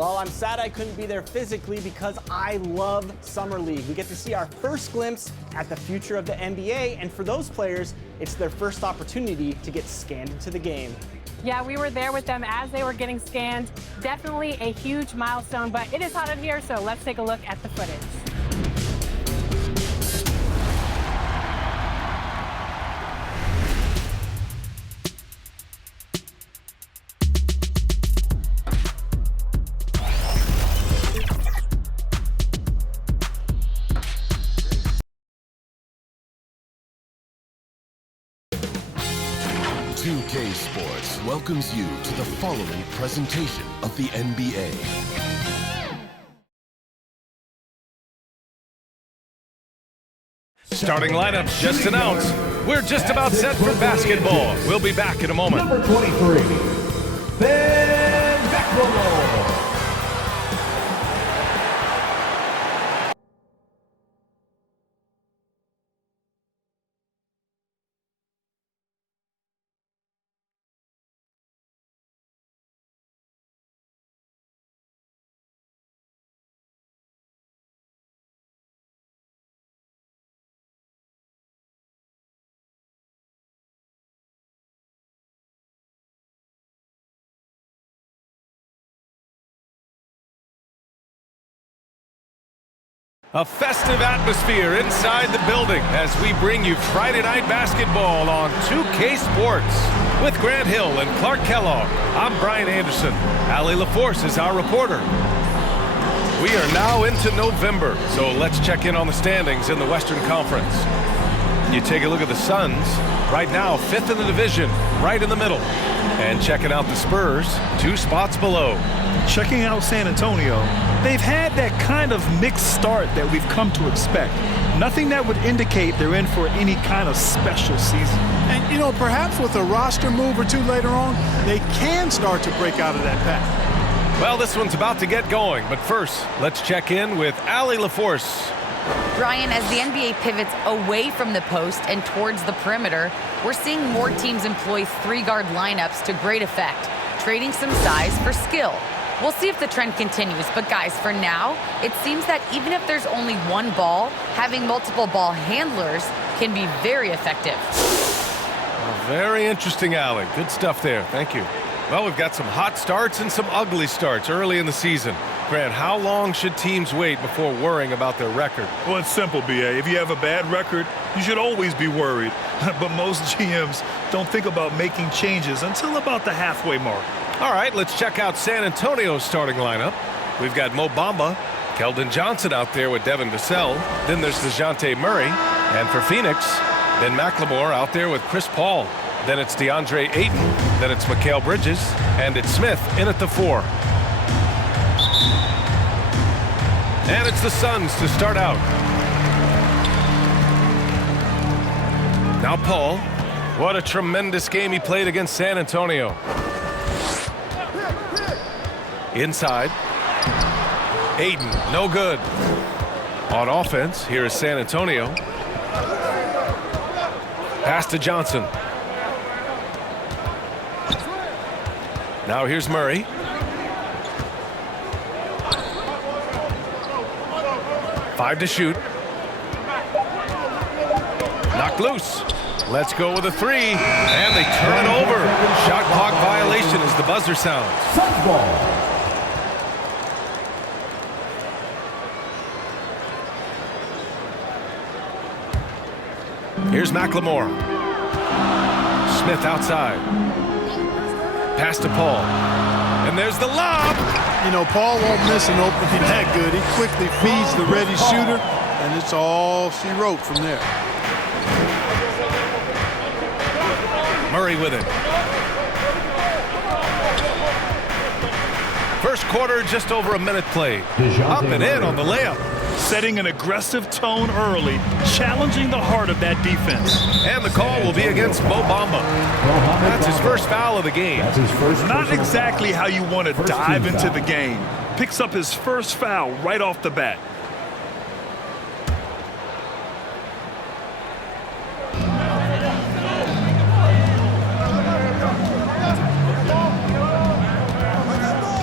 Well, I'm sad I couldn't be there physically because I love Summer League. We get to see our first glimpse at the future of the NBA, and for those players, it's their first opportunity to get scanned into the game. Yeah, we were there with them as they were getting scanned. Definitely a huge milestone, but it is hot in here, so let's take a look at the footage. 2K Sports welcomes you to the following presentation of the NBA. Starting lineups just announced. We're just about set for basketball. We'll be back in a moment. Number 23, Ben McLemore. A festive atmosphere inside the building as we bring you Friday Night Basketball on 2K Sports. With Grant Hill and Clark Kellogg, I'm Brian Anderson. Allie LaForce is our reporter. We are now into November, so let's check in on the standings in the Western Conference. You take a look at the Suns, right now 5th in the division, right in the middle. And checking out the Spurs, 2 spots below. Checking out San Antonio, they've had that kind of mixed start that we've come to expect. Nothing that would indicate they're in for any kind of special season. And, you know, perhaps with a roster move or two later on, they can start to break out of that path. Well, this one's about to get going, but first, let's check in with Allie LaForce. Brian, as the NBA pivots away from the post and towards the perimeter, we're seeing more teams employ 3-guard lineups to great effect, trading some size for skill. We'll see if the trend continues, but guys, for now, it seems that even if there's only one ball, having multiple ball handlers can be very effective. Well, very interesting, Allie. Good stuff there. Thank you. Well, we've got some hot starts and some ugly starts early in the season. Grant, how long should teams wait before worrying about their record? Well, it's simple, B.A. If you have a bad record, you should always be worried. But most GMs don't think about making changes until about the halfway mark. All right, let's check out San Antonio's starting lineup. We've got Mo Bamba, Keldon Johnson out there with Devin Vassell. Then there's DeJounte Murray. And for Phoenix, Ben McLemore out there with Chris Paul. Then it's DeAndre Ayton. Then it's Mikal Bridges. And it's Smith in at the 4. And it's the Suns to start out. Now Paul. What a tremendous game he played against San Antonio. Inside. Ayton, no good. On offense, here is San Antonio. Pass to Johnson. Now here's Murray. Five to shoot. Knocked loose. Let's go with a 3. And they turn it over. Shot clock violation as the buzzer sounds. Suns ball. Here's McLemore. Smith outside. Pass to Paul. And there's the lob. You know, Paul won't miss an opening that good. He quickly feeds the ready shooter, and it's all she wrote from there. Murray with it. First quarter, just over a minute played. Up and in on the layup. Setting an aggressive tone early, challenging the heart of that defense. And the call will be against Mo Bamba. That's his first foul of the game. Not exactly how you want to dive into the game. Picks up his first foul right off the bat.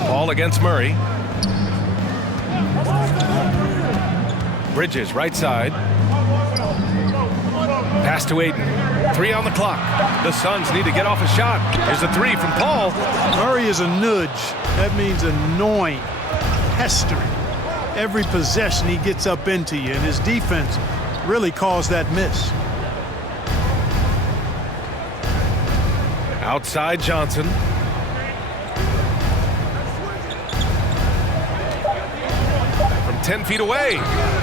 Ball against Murray. Bridges, right side. Pass to Aiden. 3 on the clock. The Suns need to get off a shot. Here's a 3 from Paul. Murray is a nudge. That means annoying, pestering. Every possession he gets up into you, and his defense really caused that miss. Outside Johnson. From 10 feet away.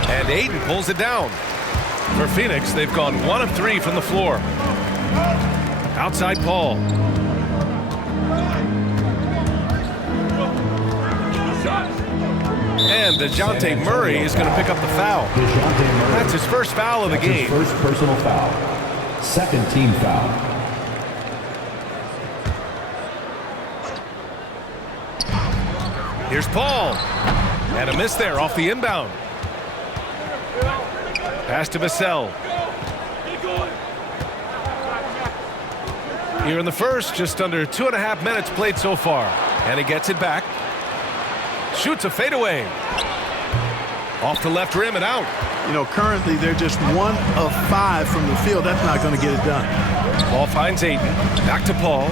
And Aiden pulls it down. For Phoenix, they've gone 1 of 3 from the floor. Outside Paul. And DeJounte Murray is going to pick up the foul. That's his first foul of the game. First personal foul. Second team foul. Here's Paul. And a miss there off the inbound. Pass to Vassell. Here in the first, just under 2.5 minutes played so far. And he gets it back. Shoots a fadeaway. Off the left rim and out. You know, currently they're just 1 of 5 from the field. That's not going to get it done. Ball finds Aiden. Back to Paul.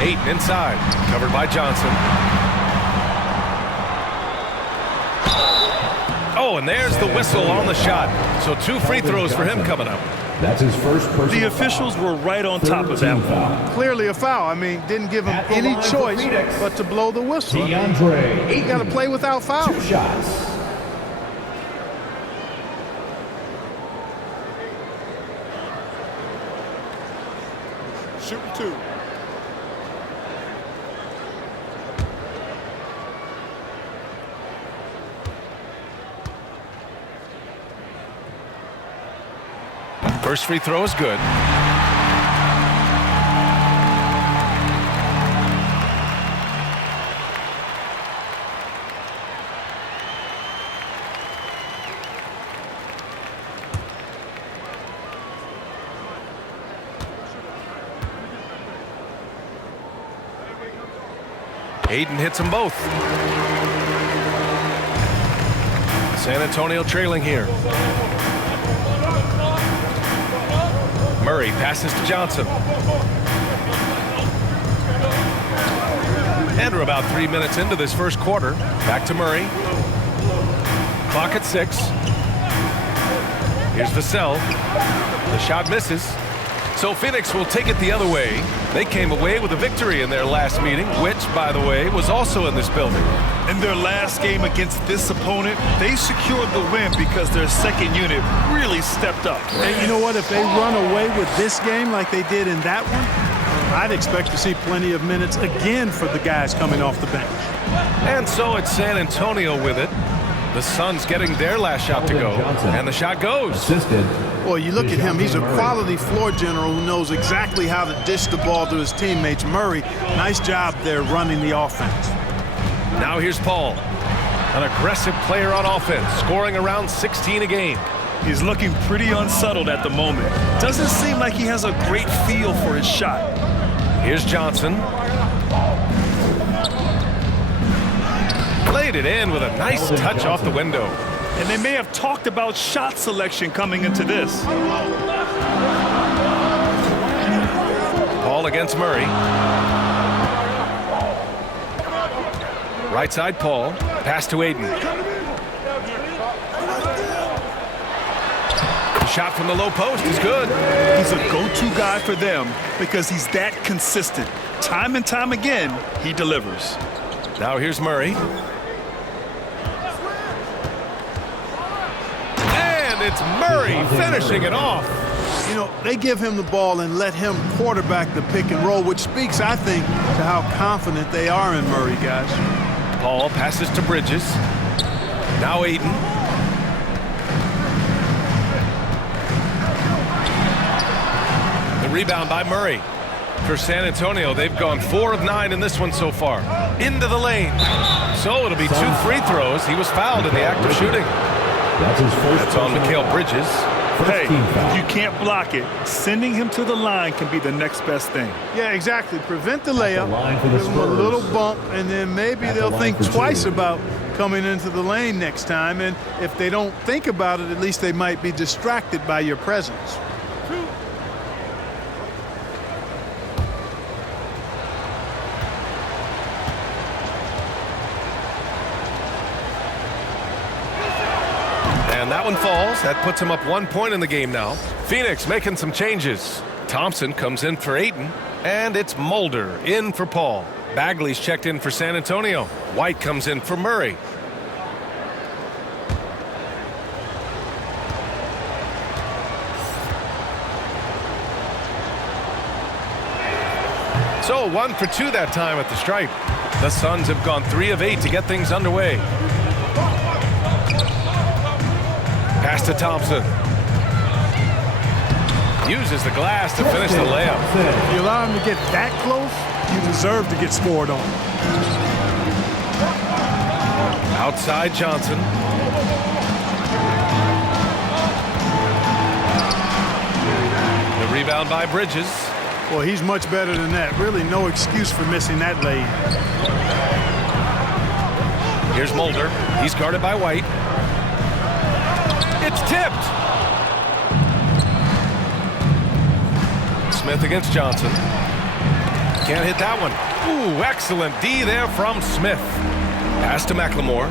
Aiden inside. Covered by Johnson. Oh, and there's the whistle on the shot. So 2 free throws for him coming up. That's his first personal The officials were right on top of that one. foul. Clearly a foul. I mean, didn't give him any choice but to blow the whistle. DeAndre You got to play without fouls. 2 shots. Shoot 2. First free throw is good. Aiden hits them both. San Antonio trailing here. Murray passes to Johnson. And we're about 3 minutes into this first quarter. Back to Murray. Clock at 6. Here's Vassell. The shot misses. So Phoenix will take it the other way. They came away with a victory in their last meeting, which, by the way, was also in this building. In their last game against this opponent, they secured the win because their second unit really stepped up. And you know what? If they run away with this game like they did in that one, I'd expect to see plenty of minutes again for the guys coming off the bench. And so it's San Antonio with it. The Suns getting their last shot to go. And the shot goes. Assisted. Boy, you look at him. He's a quality floor general who knows exactly how to dish the ball to his teammates. Murray, nice job there running the offense. Now here's Paul, an aggressive player on offense, scoring around 16 a game. He's looking pretty unsettled at the moment. Doesn't seem like he has a great feel for his shot. Here's Johnson. Played it in with a nice touch off the window. And they may have talked about shot selection coming into this. Paul against Murray. Right side Paul. Pass to Aiden. Shot from the low post is good. He's a go-to guy for them because he's that consistent. Time and time again, he delivers. Now here's Murray. And it's Murray finishing it off. You know, they give him the ball and let him quarterback the pick and roll, which speaks, I think, to how confident they are in Murray, guys. Paul passes to Bridges. Now Aiden. The rebound by Murray. For San Antonio, they've gone 4 of 9 in this one so far. Into the lane. So it'll be 2 free throws. He was fouled in the act of shooting. That's his first. It's on Mikal Bridges. Hey, team foul. you can't block it. Sending him to the line can be the next best thing. Yeah, exactly. Prevent the layup, line for the give them a Spurs. little bump, and then maybe At the they'll line think for two. twice about coming into the lane next time. And if they don't think about it, at least they might be distracted by your presence. And that one falls. That puts him up 1 point in the game now. Phoenix making some changes. Thompson comes in for Ayton, and it's Mulder in for Paul. Bagley's checked in for San Antonio. White comes in for Murray. So 1 for 2 that time at the stripe. The Suns have gone 3 of 8 to get things underway. Pass to Thompson. Uses the glass to finish the layup. If you allow him to get that close, you deserve to get scored on. Outside Johnson. The rebound by Bridges. Well, he's much better than that. Really no excuse for missing that lane. Here's Mulder. He's guarded by White. It's tipped. Smith against Johnson. Can't hit that one. Ooh, excellent D there from Smith. Pass to McLemore.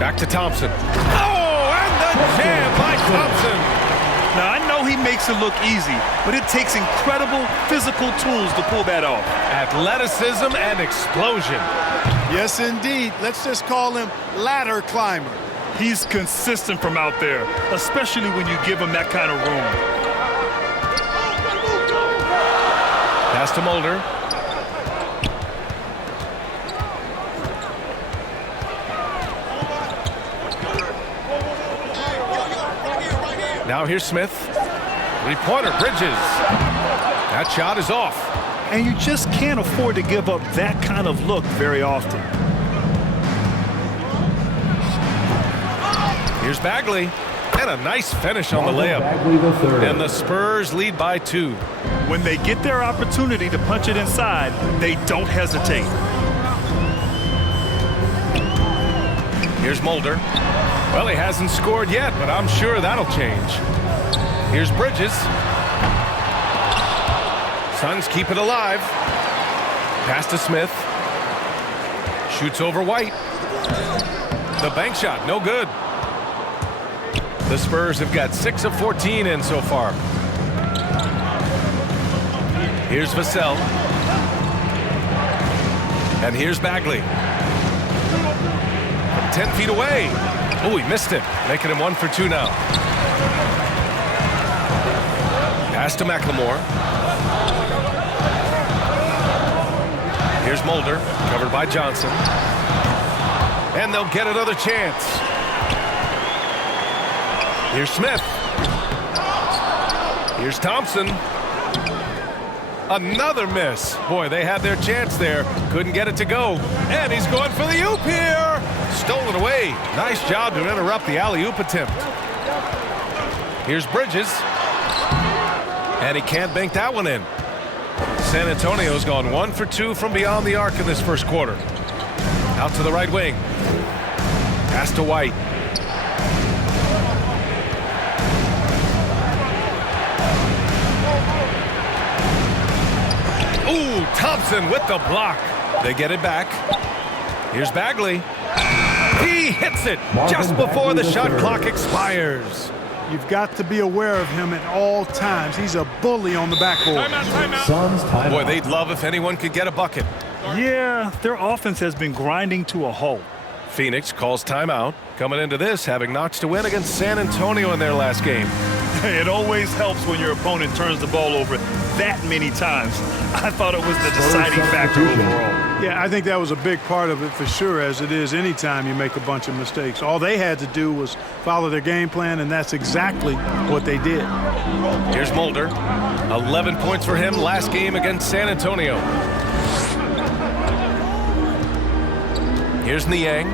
Back to Thompson. Oh, and the jam by Thompson. Now, I know he makes it look easy, but it takes incredible physical tools to pull that off. Athleticism and explosion. Yes, indeed. Let's just call him ladder climber. He's consistent from out there, especially when you give him that kind of room. Pass to Mulder. Now here's Smith. Three-pointer, Bridges. That shot is off. And you just can't afford to give up that kind of look very often. Here's Bagley. And a nice finish on the layup. Bagley the third. And the Spurs lead by 2. When they get their opportunity to punch it inside, they don't hesitate. Here's Mulder. Well, he hasn't scored yet, but I'm sure that'll change. Here's Bridges. Suns keep it alive. Pass to Smith. Shoots over White. The bank shot, no good. The Spurs have got 6 of 14 in so far. Here's Vassell. And here's Bagley. From 10 feet away. Oh, he missed it, making him 1 for 2 now. Pass to McLemore. Here's Mulder, covered by Johnson. And they'll get another chance. Here's Smith. Here's Thompson. Another miss. Boy, they had their chance there. Couldn't get it to go. And he's going for the oop here. Stolen away. Nice job to interrupt the alley-oop attempt. Here's Bridges. And he can't bank that one in. San Antonio's gone 1 for 2 from beyond the arc in this first quarter. Out to the right wing. Pass to White. Ooh, Thompson with the block. They get it back. Here's Bagley. He hits it just before the shot clock expires. You've got to be aware of him at all times. He's a bully on the backboard. Suns timeout. Boy, they'd love if anyone could get a bucket. Yeah, their offense has been grinding to a halt. Phoenix calls timeout. Coming into this, having notched a win against San Antonio in their last game. It always helps when your opponent turns the ball over that many times. I thought it was the deciding factor overall. Yeah, I think that was a big part of it for sure, as it is anytime you make a bunch of mistakes. All they had to do was follow their game plan, and that's exactly what they did. Here's Mulder. 11 points for him last game against San Antonio. Here's Niang.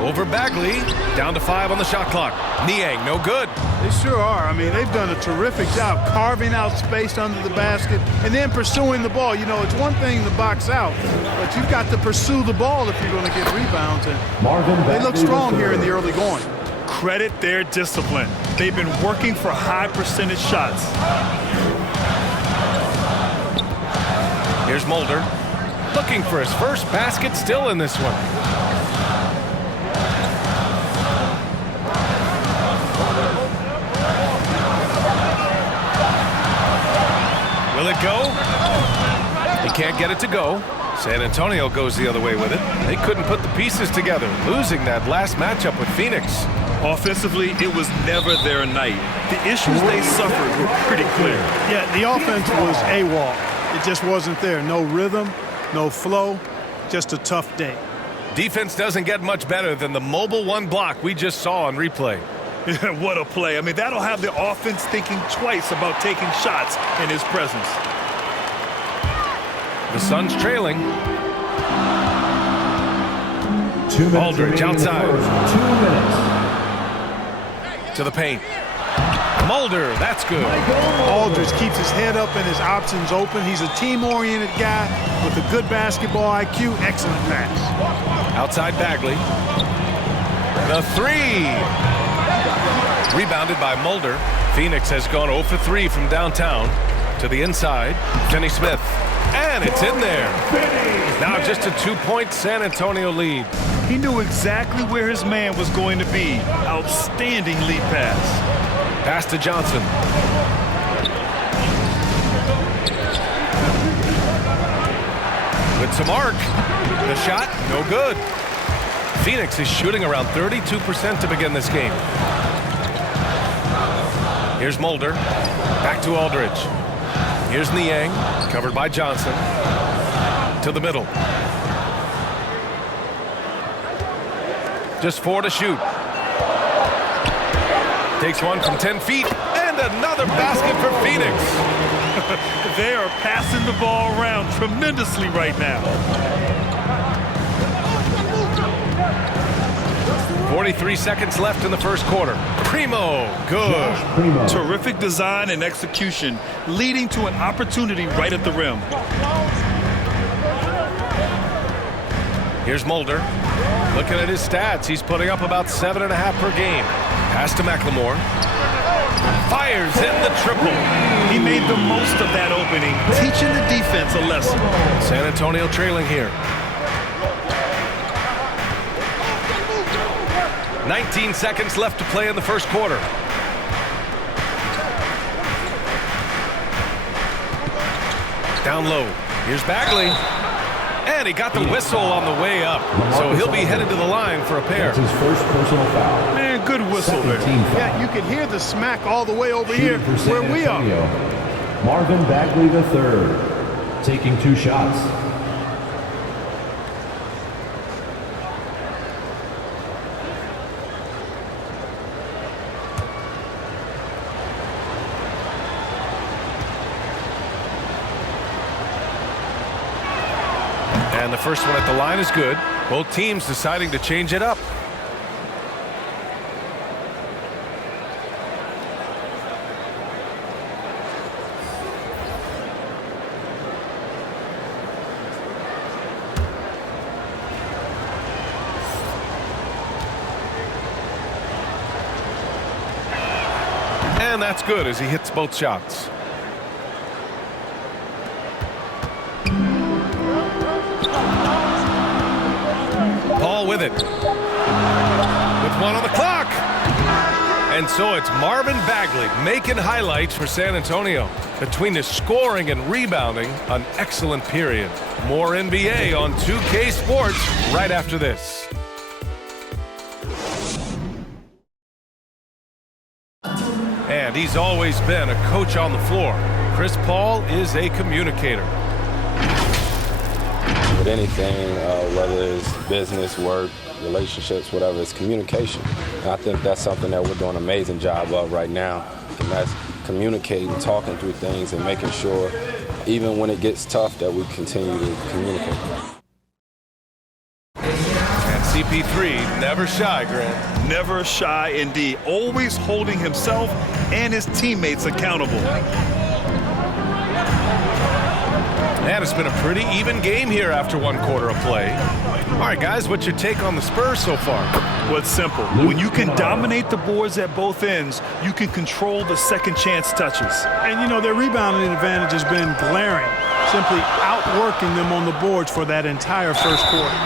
Over Bagley, down to 5 on the shot clock. Niang, no good. They sure are. I mean, they've done a terrific job carving out space under the basket and then pursuing the ball. You know, it's one thing to box out, but you've got to pursue the ball if you're going to get rebounds. And they look strong here in the early going. Credit their discipline. They've been working for high percentage shots. Here's Mulder, looking for his first basket, still in this one. Will it go? He can't get it to go. San Antonio goes the other way with it. They couldn't put the pieces together, losing that last matchup with Phoenix. Offensively, it was never their night. The issues they suffered were pretty clear. Yeah, the offense was AWOL. It just wasn't there. No rhythm, no flow, just a tough day. Defense doesn't get much better than the mobile one block we just saw on replay. What a play. I mean, that'll have the offense thinking twice about taking shots in his presence. The Suns trailing. 2 minutes Aldridge outside. 2 minutes. To the paint. Mulder, that's good. Aldridge keeps his head up and his options open. He's a team-oriented guy with a good basketball IQ. Excellent pass. Outside Bagley. The three. Rebounded by Mulder. Phoenix has gone 0 for 3 from downtown. To the inside. Finney Smith. And it's in there. Now just a 2-point San Antonio lead. He knew exactly where his man was going to be. Outstanding lead pass. Pass to Johnson. With some arc. The shot, no good. Phoenix is shooting around 32% to begin this game. Here's Mulder. Back to Aldridge. Here's Niang, covered by Johnson. To the middle. Just 4 to shoot. Takes one from 10 feet, and another basket for Phoenix. They are passing the ball around tremendously right now. 43 seconds left in the first quarter. Primo, good. Primo. Terrific design and execution, leading to an opportunity right at the rim. Here's Mulder. Looking at his stats, he's putting up about 7.5 per game. Pass to McLemore. Fires in the triple. He made the most of that opening, teaching the defense a lesson. San Antonio trailing here. 19 seconds left to play in the first quarter. Down low. Here's Bagley. And he got the whistle on the way up. So he'll be headed to the line for a pair. That's his first personal foul. Man, good whistle there. Team foul. Yeah, you can hear the smack all the way over here Shooting for where San we are. Antonio, Marvin Bagley III, taking 2 shots. And the first one at the line is good. Both teams deciding to change it up. And that's good as he hits both shots. Paul with it. With 1 on the clock. And so it's Marvin Bagley making highlights for San Antonio. Between the scoring and rebounding, an excellent period. More NBA on 2K Sports right after this. And he's always been a coach on the floor. Chris Paul is a communicator. With anything, whether it's business, work, relationships, whatever, it's communication. And I think that's something that we're doing an amazing job of right now. And that's communicating, talking through things, and making sure, even when it gets tough, that we continue to communicate. And CP3, never shy, Grant. Never shy indeed. Always holding himself and his teammates accountable. And it's been a pretty even game here after 1 quarter of play. All right, guys, what's your take on the Spurs so far? Well, it's simple. When you can dominate the boards at both ends, you can control the second chance touches. And, you know, their rebounding advantage has been glaring, simply outworking them on the boards for that entire first quarter.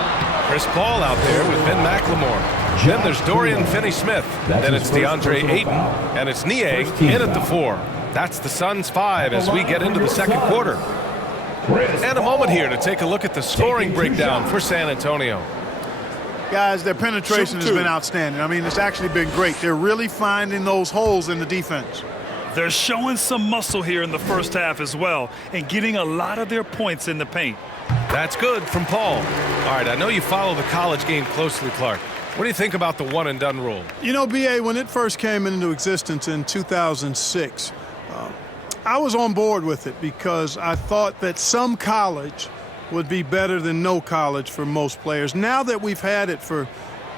Chris Paul out there with Ben McLemore. Then there's Dorian Finney-Smith. Then it's DeAndre Ayton. And it's Niang in at the 4. That's the Suns' 5 as we get into the second quarter. And a moment here to take a look at the scoring breakdown for San Antonio. Guys, their penetration has been outstanding. I mean, it's actually been great. They're really finding those holes in the defense. They're showing some muscle here in the first half as well and getting a lot of their points in the paint. That's good from Paul. All right, I know you follow the college game closely, Clark. What do you think about the one-and-done rule? You know, B.A., when it first came into existence in 2006, I was on board with it because I thought that some college would be better than no college for most players. Now that we've had it for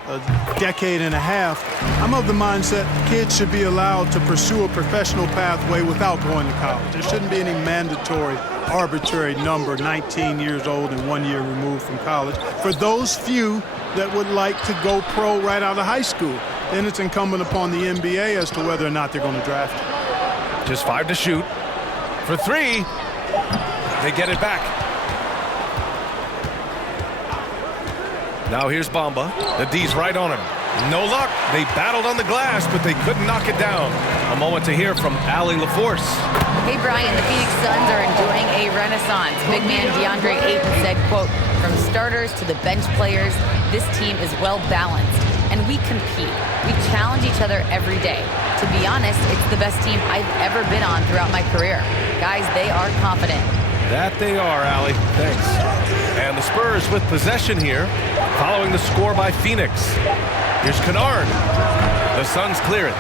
a decade and a half, I'm of the mindset kids should be allowed to pursue a professional pathway without going to college. There shouldn't be any mandatory, arbitrary number, 19 years old and 1 year removed from college. For those few that would like to go pro right out of high school, then it's incumbent upon the NBA as to whether or not they're going to draft you. Just 5 to shoot. For 3, they get it back. Now here's Bamba. The D's right on him. No luck. They battled on the glass, but they couldn't knock it down. A moment to hear from Allie LaForce. Hey, Brian, the Phoenix Suns are enjoying a renaissance. Big man DeAndre Ayton said, quote, "From starters to the bench players, this team is well balanced, and we compete. We challenge each other every day. To be honest, it's the best team I've ever been on throughout my career. Guys, they are confident." That they are, Allie. Thanks. And the Spurs with possession here, following the score by Phoenix. Here's Kennard. The Suns clear it.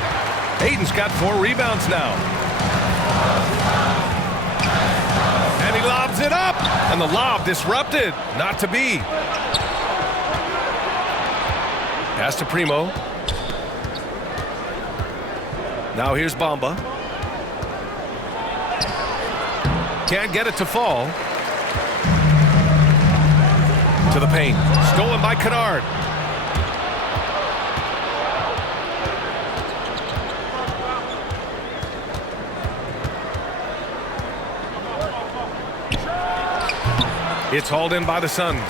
Ayton's got 4 rebounds now. And he lobs it up. And the lob disrupted. Not to be. Pass to Primo. Now here's Bamba. Can't get it to fall. To the paint. Stolen by Kennard. It's hauled in by the Suns.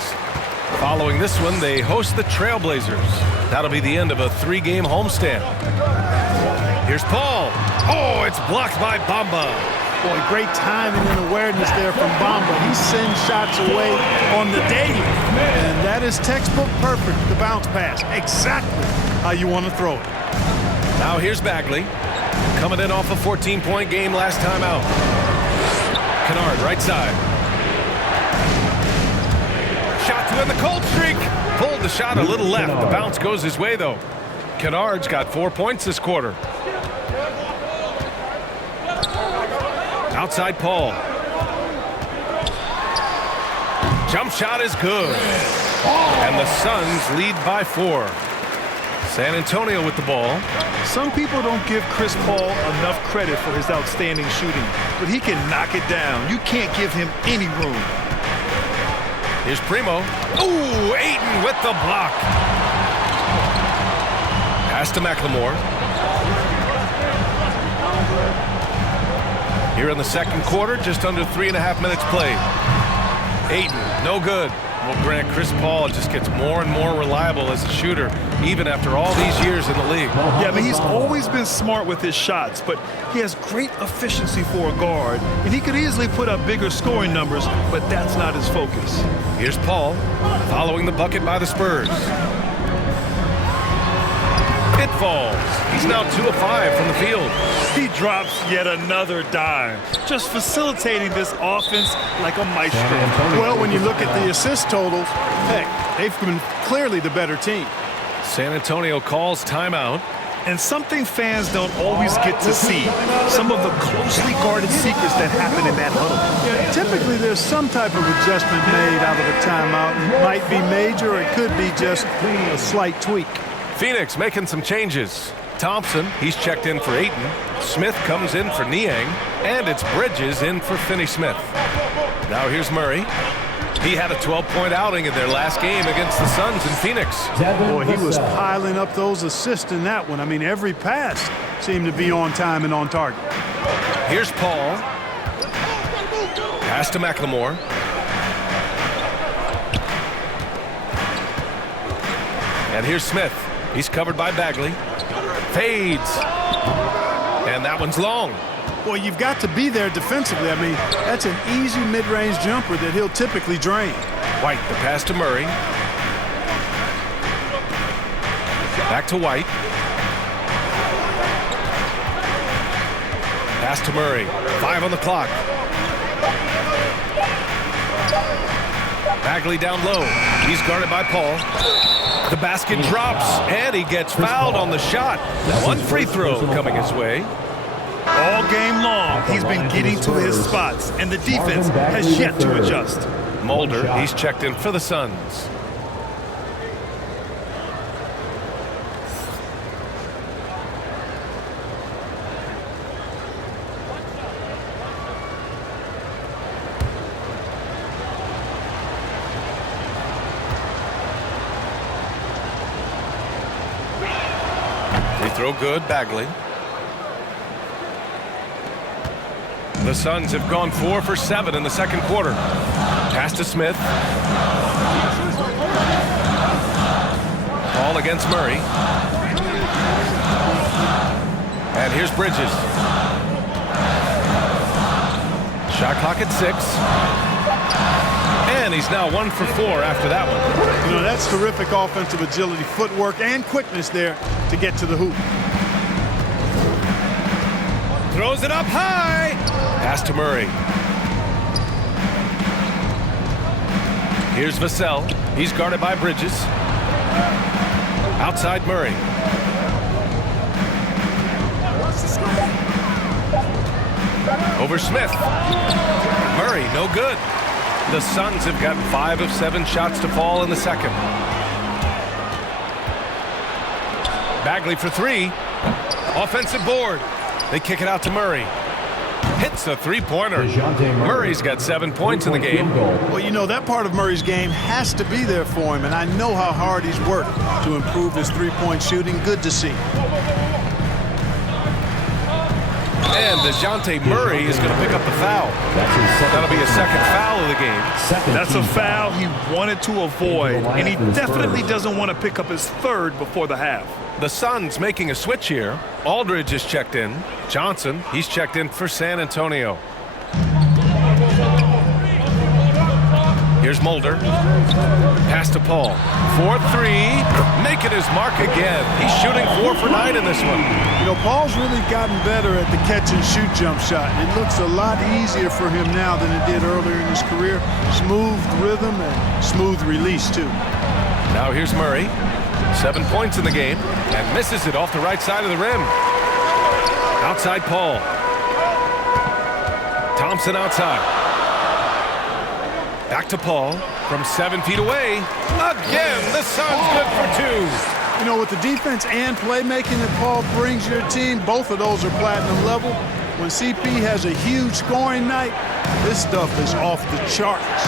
Following this one, they host the Trailblazers. That'll be the end of a 3-game homestand. Here's Paul. Oh, it's blocked by Bamba. Boy, great timing and awareness there from Bamba. He sends shots away on the daily. And that is textbook perfect, the bounce pass. Exactly how you want to throw it. Now here's Bagley. Coming in off a 14-point game last time out. Kennard, right side. Shot to end the cold streak. Pulled the shot a little left. The bounce goes his way, though. Kennard's got 4 points this quarter. Outside Paul. Jump shot is good. And the Suns lead by 4. San Antonio with the ball. Some people don't give Chris Paul enough credit for his outstanding shooting, but he can knock it down. You can't give him any room. Here's Primo. Ooh, Ayton with the block. Pass to McLemore. Here in the second quarter, just under 3.5 minutes played. Ayton, no good. Well, Grant, Chris Paul just gets more and more reliable as a shooter, even after all these years in the league. Yeah, I mean, he's always been smart with his shots, but he has great efficiency for a guard, and he could easily put up bigger scoring numbers, but that's not his focus. Here's Paul, following the bucket by the Spurs. It falls. He's now 2 of 5 from the field. He drops yet another dime, just facilitating this offense like a maestro. Well, when you look at the assist totals, heck, they've been clearly the better team. San Antonio calls timeout. And something fans don't always get to see, some of the closely guarded secrets that happen in that huddle. Yeah, typically there's some type of adjustment made out of a timeout. It might be major or it could be just a slight tweak. Phoenix making some changes. Thompson, he's checked in for Ayton. Smith comes in for Niang. And it's Bridges in for Finney-Smith. Now here's Murray. He had a 12-point outing in their last game against the Suns in Phoenix. Boy, he was piling up those assists in that one. I mean, every pass seemed to be on time and on target. Here's Paul. Pass to McLemore. And here's Smith. He's covered by Bagley. Fades. And that one's long. Well, you've got to be there defensively. I mean, that's an easy mid-range jumper that he'll typically drain. White, the pass to Murray. Back to White. Pass to Murray. 5 on the clock. Bagley down low. He's guarded by Paul. The basket drops, and he gets fouled on the shot. One free throw coming his way. All game long, he's been getting to his spots, and the defense has yet to adjust. Mulder, he's checked in for the Suns. Free throw good, Bagley. The Suns have gone 4 for 7 in the second quarter. Pass to Smith. Ball against Murray. And here's Bridges. Shot clock at 6. And he's now 1 for 4 after that one. You know, that's terrific offensive agility, footwork, and quickness there to get to the hoop. Throws it up high. Pass to Murray. Here's Vassell. He's guarded by Bridges. Outside Murray. Over Smith. Murray, no good. The Suns have gotten 5 of 7 shots to fall in the second. Bagley for 3. Offensive board. They kick it out to Murray. Hits a three-pointer. Murray's got 7 points in the game. Well, you know, that part of Murray's game has to be there for him, and I know how hard he's worked to improve his three-point shooting. Good to see. And DeJounte Murray is going to pick up the foul. That'll be a second foul of the game. That's a foul he wanted to avoid, and he definitely doesn't want to pick up his third before the half. The Suns making a switch here. Aldridge is checked in. Johnson, he's checked in for San Antonio. Here's Mulder. Pass to Paul. 4-3. Making his mark again. He's shooting 4 for 9 in this one. You know, Paul's really gotten better at the catch-and-shoot jump shot. It looks a lot easier for him now than it did earlier in his career. Smooth rhythm and smooth release, too. Now here's Murray. 7 points in the game and misses it off the right side of the rim. Outside Paul. Thompson outside. Back to Paul from 7 feet away. Again, the Suns good for 2. You know, with the defense and playmaking that Paul brings your team, both of those are platinum level. When CP has a huge scoring night, this stuff is off the charts.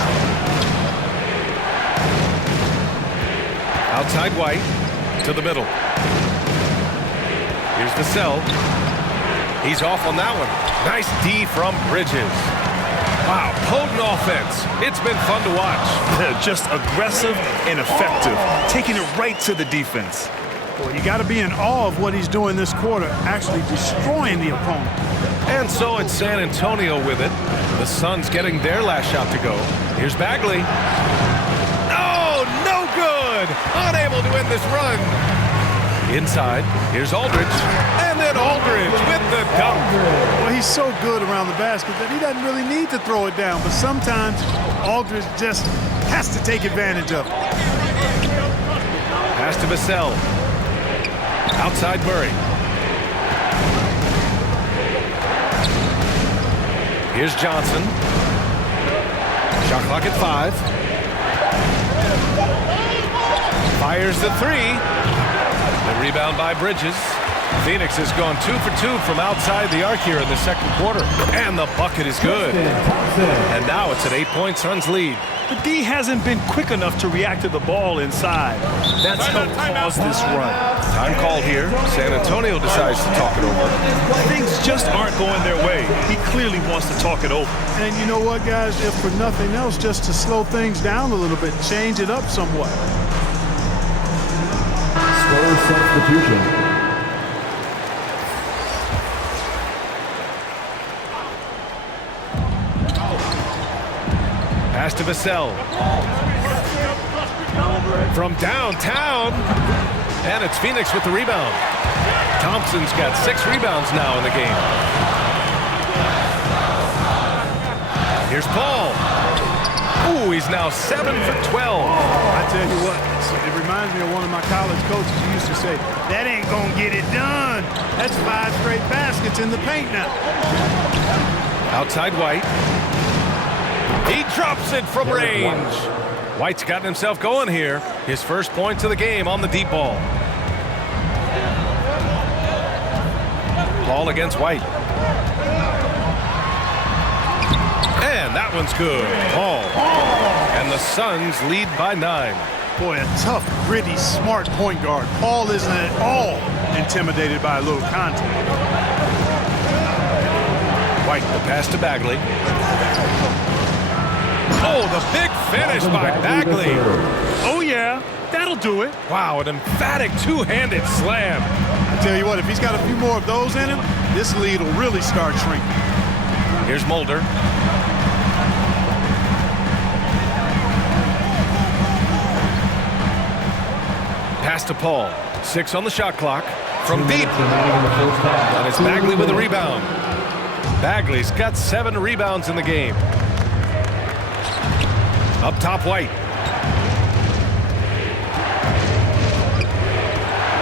Outside White to the middle. Here's Vassell. He's off on that one. Nice D from Bridges. Wow, potent offense. It's been fun to watch. Just aggressive and effective, taking it right to the defense. Well, you got to be in awe of what he's doing this quarter, actually destroying the opponent. And so it's San Antonio with it. The Suns getting their last shot to go. Here's Bagley. Oh, no good. Unable to end this run. Inside, here's Aldridge. And then Aldridge with the dunk. Well, he's so good around the basket that he doesn't really need to throw it down. But sometimes Aldridge just has to take advantage of it. Pass to Vassell. Outside Murray. Here's Johnson. Shot clock at 5. Fires the 3. The rebound by Bridges. Phoenix has gone 2 for 2 from outside the arc here in the second quarter. And the bucket is good. And now it's an 8-point Suns lead. The D hasn't been quick enough to react to the ball inside. That's helped cause this run. Time called here. San Antonio decides to talk it over. Things just aren't going their way. He clearly wants to talk it over. And you know what, guys? If for nothing else, just to slow things down a little bit, change it up somewhat. Spurs substitution. Pass to Vassell. From downtown. And it's Phoenix with the rebound. Thompson's got 6 rebounds now in the game. Here's Paul. Ooh, he's now 7 for 12. I tell you what, it reminds me of one of my college coaches who used to say, that ain't gonna get it done. That's 5 straight baskets in the paint now. Outside White. He drops it from range. White's gotten himself going here. His first points of the game on the deep ball. Ball against White. And that one's good. Paul. And the Suns lead by 9. Boy, a tough, gritty, smart point guard. Paul isn't at all intimidated by a little contact. White, the pass to Bagley. Oh, the big finish by Bagley. Oh, yeah. That'll do it. Wow, an emphatic two-handed slam. I tell you what, if he's got a few more of those in him, this lead will really start shrinking. Here's Mulder. Pass to Paul. 6 on the shot clock. From deep. And it's Bagley with the rebound. Bagley's got 7 rebounds in the game. Up top, White.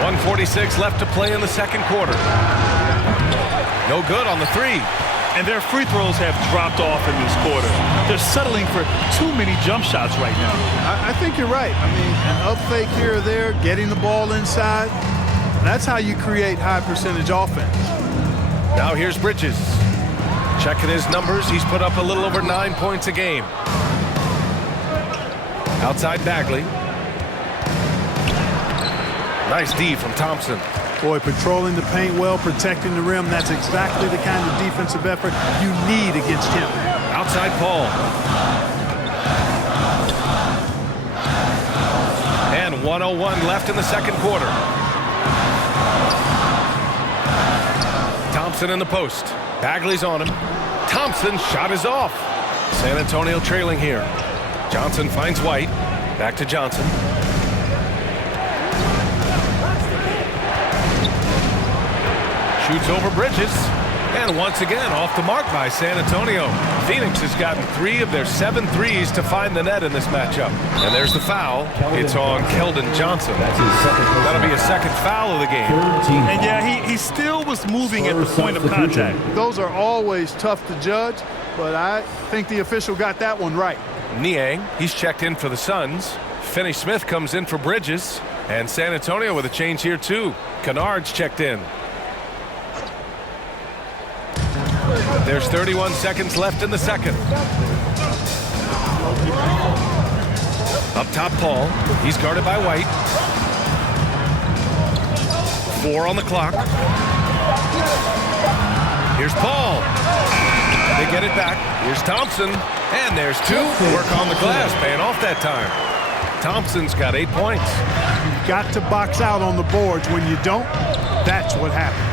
1:46 left to play in the second quarter. No good on the 3. And their free throws have dropped off in this quarter. They're settling for too many jump shots right now. I think you're right. I mean, an up fake here or there, getting the ball inside, that's how you create high percentage offense. Now here's Bridges. Checking his numbers, he's put up a little over 9 points a game. Outside Bagley. Nice D from Thompson. Boy, patrolling the paint well, protecting the rim. That's exactly the kind of defensive effort you need against him. Outside Paul. And 1:01 left in the second quarter. Thompson in the post. Bagley's on him. Thompson's shot is off. San Antonio trailing here. Johnson finds White. Back to Johnson. Shoots over Bridges. And once again, off the mark by San Antonio. Phoenix has gotten 3 of their 7 threes to find the net in this matchup. And there's the foul. It's on Keldon Johnson. That'll be his second foul of the game. And yeah, he still was moving at the point of contact. Those are always tough to judge, but I think the official got that one right. Niang, he's checked in for the Suns. Finney-Smith comes in for Bridges. And San Antonio with a change here too. Kennard's checked in. There's 31 seconds left in the second. Up top, Paul. He's guarded by White. 4 on the clock. Here's Paul. They get it back. Here's Thompson. And there's 2. Work on the glass, paying off that time. Thompson's got 8 points. You've got to box out on the boards. When you don't, that's what happens.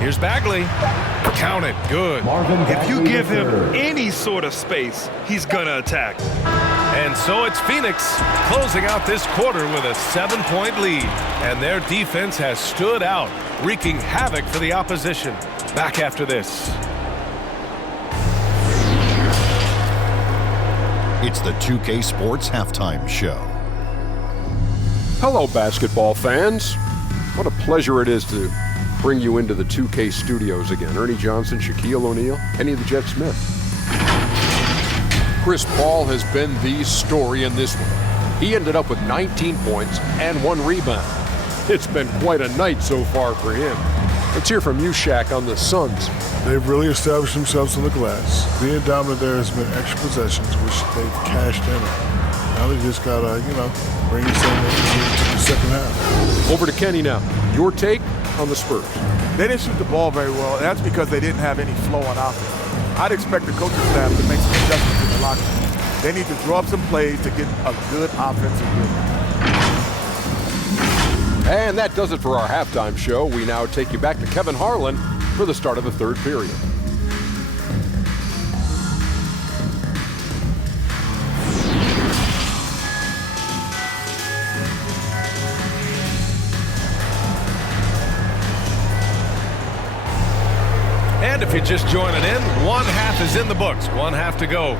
Here's Bagley. Count it. Good. If you give him any sort of space, he's going to attack. And so it's Phoenix closing out this quarter with a 7-point lead. And their defense has stood out, wreaking havoc for the opposition. Back after this. It's the 2K Sports Halftime Show. Hello, basketball fans. What a pleasure it is to bring you into the 2K studios again. Ernie Johnson, Shaquille O'Neal, Kenny the Jet Smith. Chris Paul has been the story in this one. He ended up with 19 points and 1 rebound. It's been quite a night so far for him. Let's hear from you, Shaq, on the Suns. They've really established themselves on the glass. Being dominant there has been extra possessions, which they've cashed in on. Now they just got to, bring us into the second half. Over to Kenny now. Your take on the Spurs. They didn't shoot the ball very well, and that's because they didn't have any flow on offense. I'd expect the coaching staff to make some adjustments in the locker room. They need to draw up some plays to get a good offensive rhythm. And that does it for our halftime show. We now take you back to Kevin Harlan for the start of the third period. And if you're just joining in, one half is in the books, one half to go.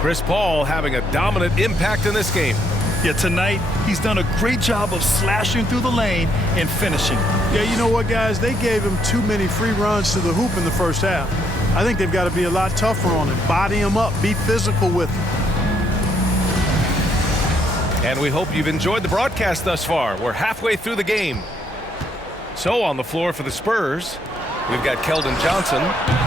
Chris Paul having a dominant impact in this game. Yeah, tonight he's done a great job of slashing through the lane and finishing. Yeah, you know what, guys? They gave him too many free runs to the hoop in the first half. I think they've got to be a lot tougher on him. Body him up. Be physical with him. And we hope you've enjoyed the broadcast thus far. We're halfway through the game. So on the floor for the Spurs, we've got Keldon Johnson.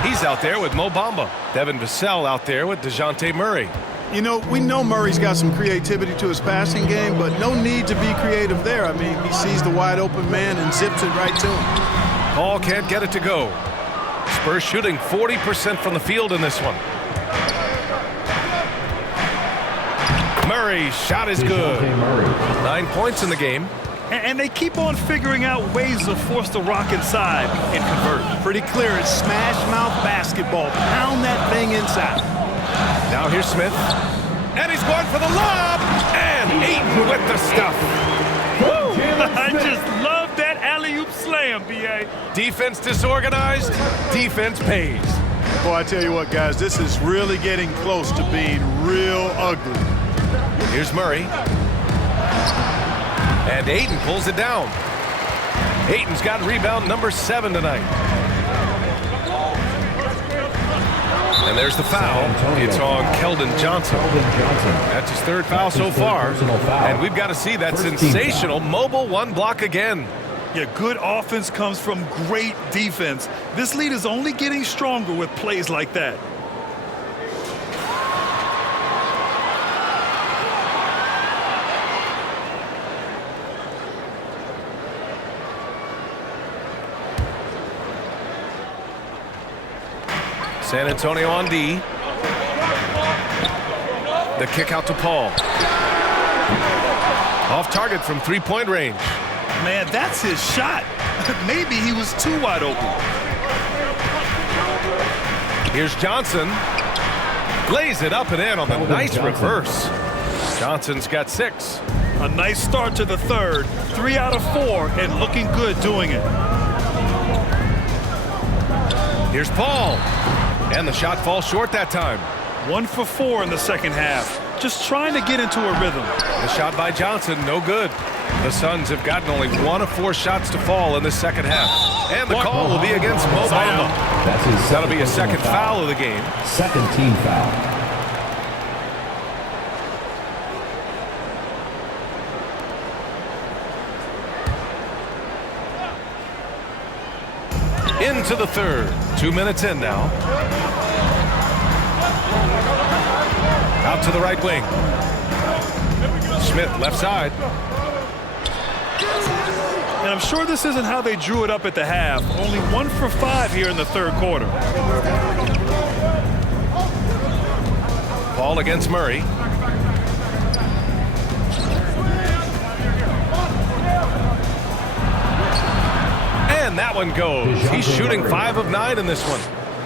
He's out there with Mo Bamba. Devin Vassell out there with DeJounte Murray. You know, we know Murray's got some creativity to his passing game, but no need to be creative there. I mean, he sees the wide open man and zips it right to him. Paul can't get it to go. Spurs shooting 40% from the field in this one. Murray's shot is good. 9 points in the game. And they keep on figuring out ways to force the rock inside and convert. Pretty clear. It's smash mouth basketball. Pound that thing inside. Now here's Smith. And he's going for the lob. And Ayton with the stuff. Woo! I just love that alley-oop slam, B.A. Defense disorganized. Defense pays. Boy, I tell you what, guys, this is really getting close to being real ugly. Here's Murray. And Ayton pulls it down. Ayton's got rebound number 7 tonight. And there's the foul. It's on Keldon Johnson. That's his third foul so far. And we've got to see that sensational mobile one block again. Yeah, good offense comes from great defense. This lead is only getting stronger with plays like that. San Antonio on D. The kick out to Paul. Off target from three-point range. Man, that's his shot. Maybe he was too wide open. Here's Johnson. Lays it up and in on the nice reverse. Johnson's got 6. A nice start to the third. 3 out of 4 and looking good doing it. Here's Paul. And the shot falls short that time. 1 for 4 in the second half. Just trying to get into a rhythm. The shot by Johnson, no good. The Suns have gotten only 1 of 4 shots to fall in the second half. And the call will be against Mo Bamba. That'll be a second foul of the game. Second team foul. Into the third. 2 minutes in now. Out to the right wing. Smith left side. And I'm sure this isn't how they drew it up at the half. Only 1 for 5 here in the third quarter. Paul against Murray. And that one goes. He's shooting 5 of 9 in this one.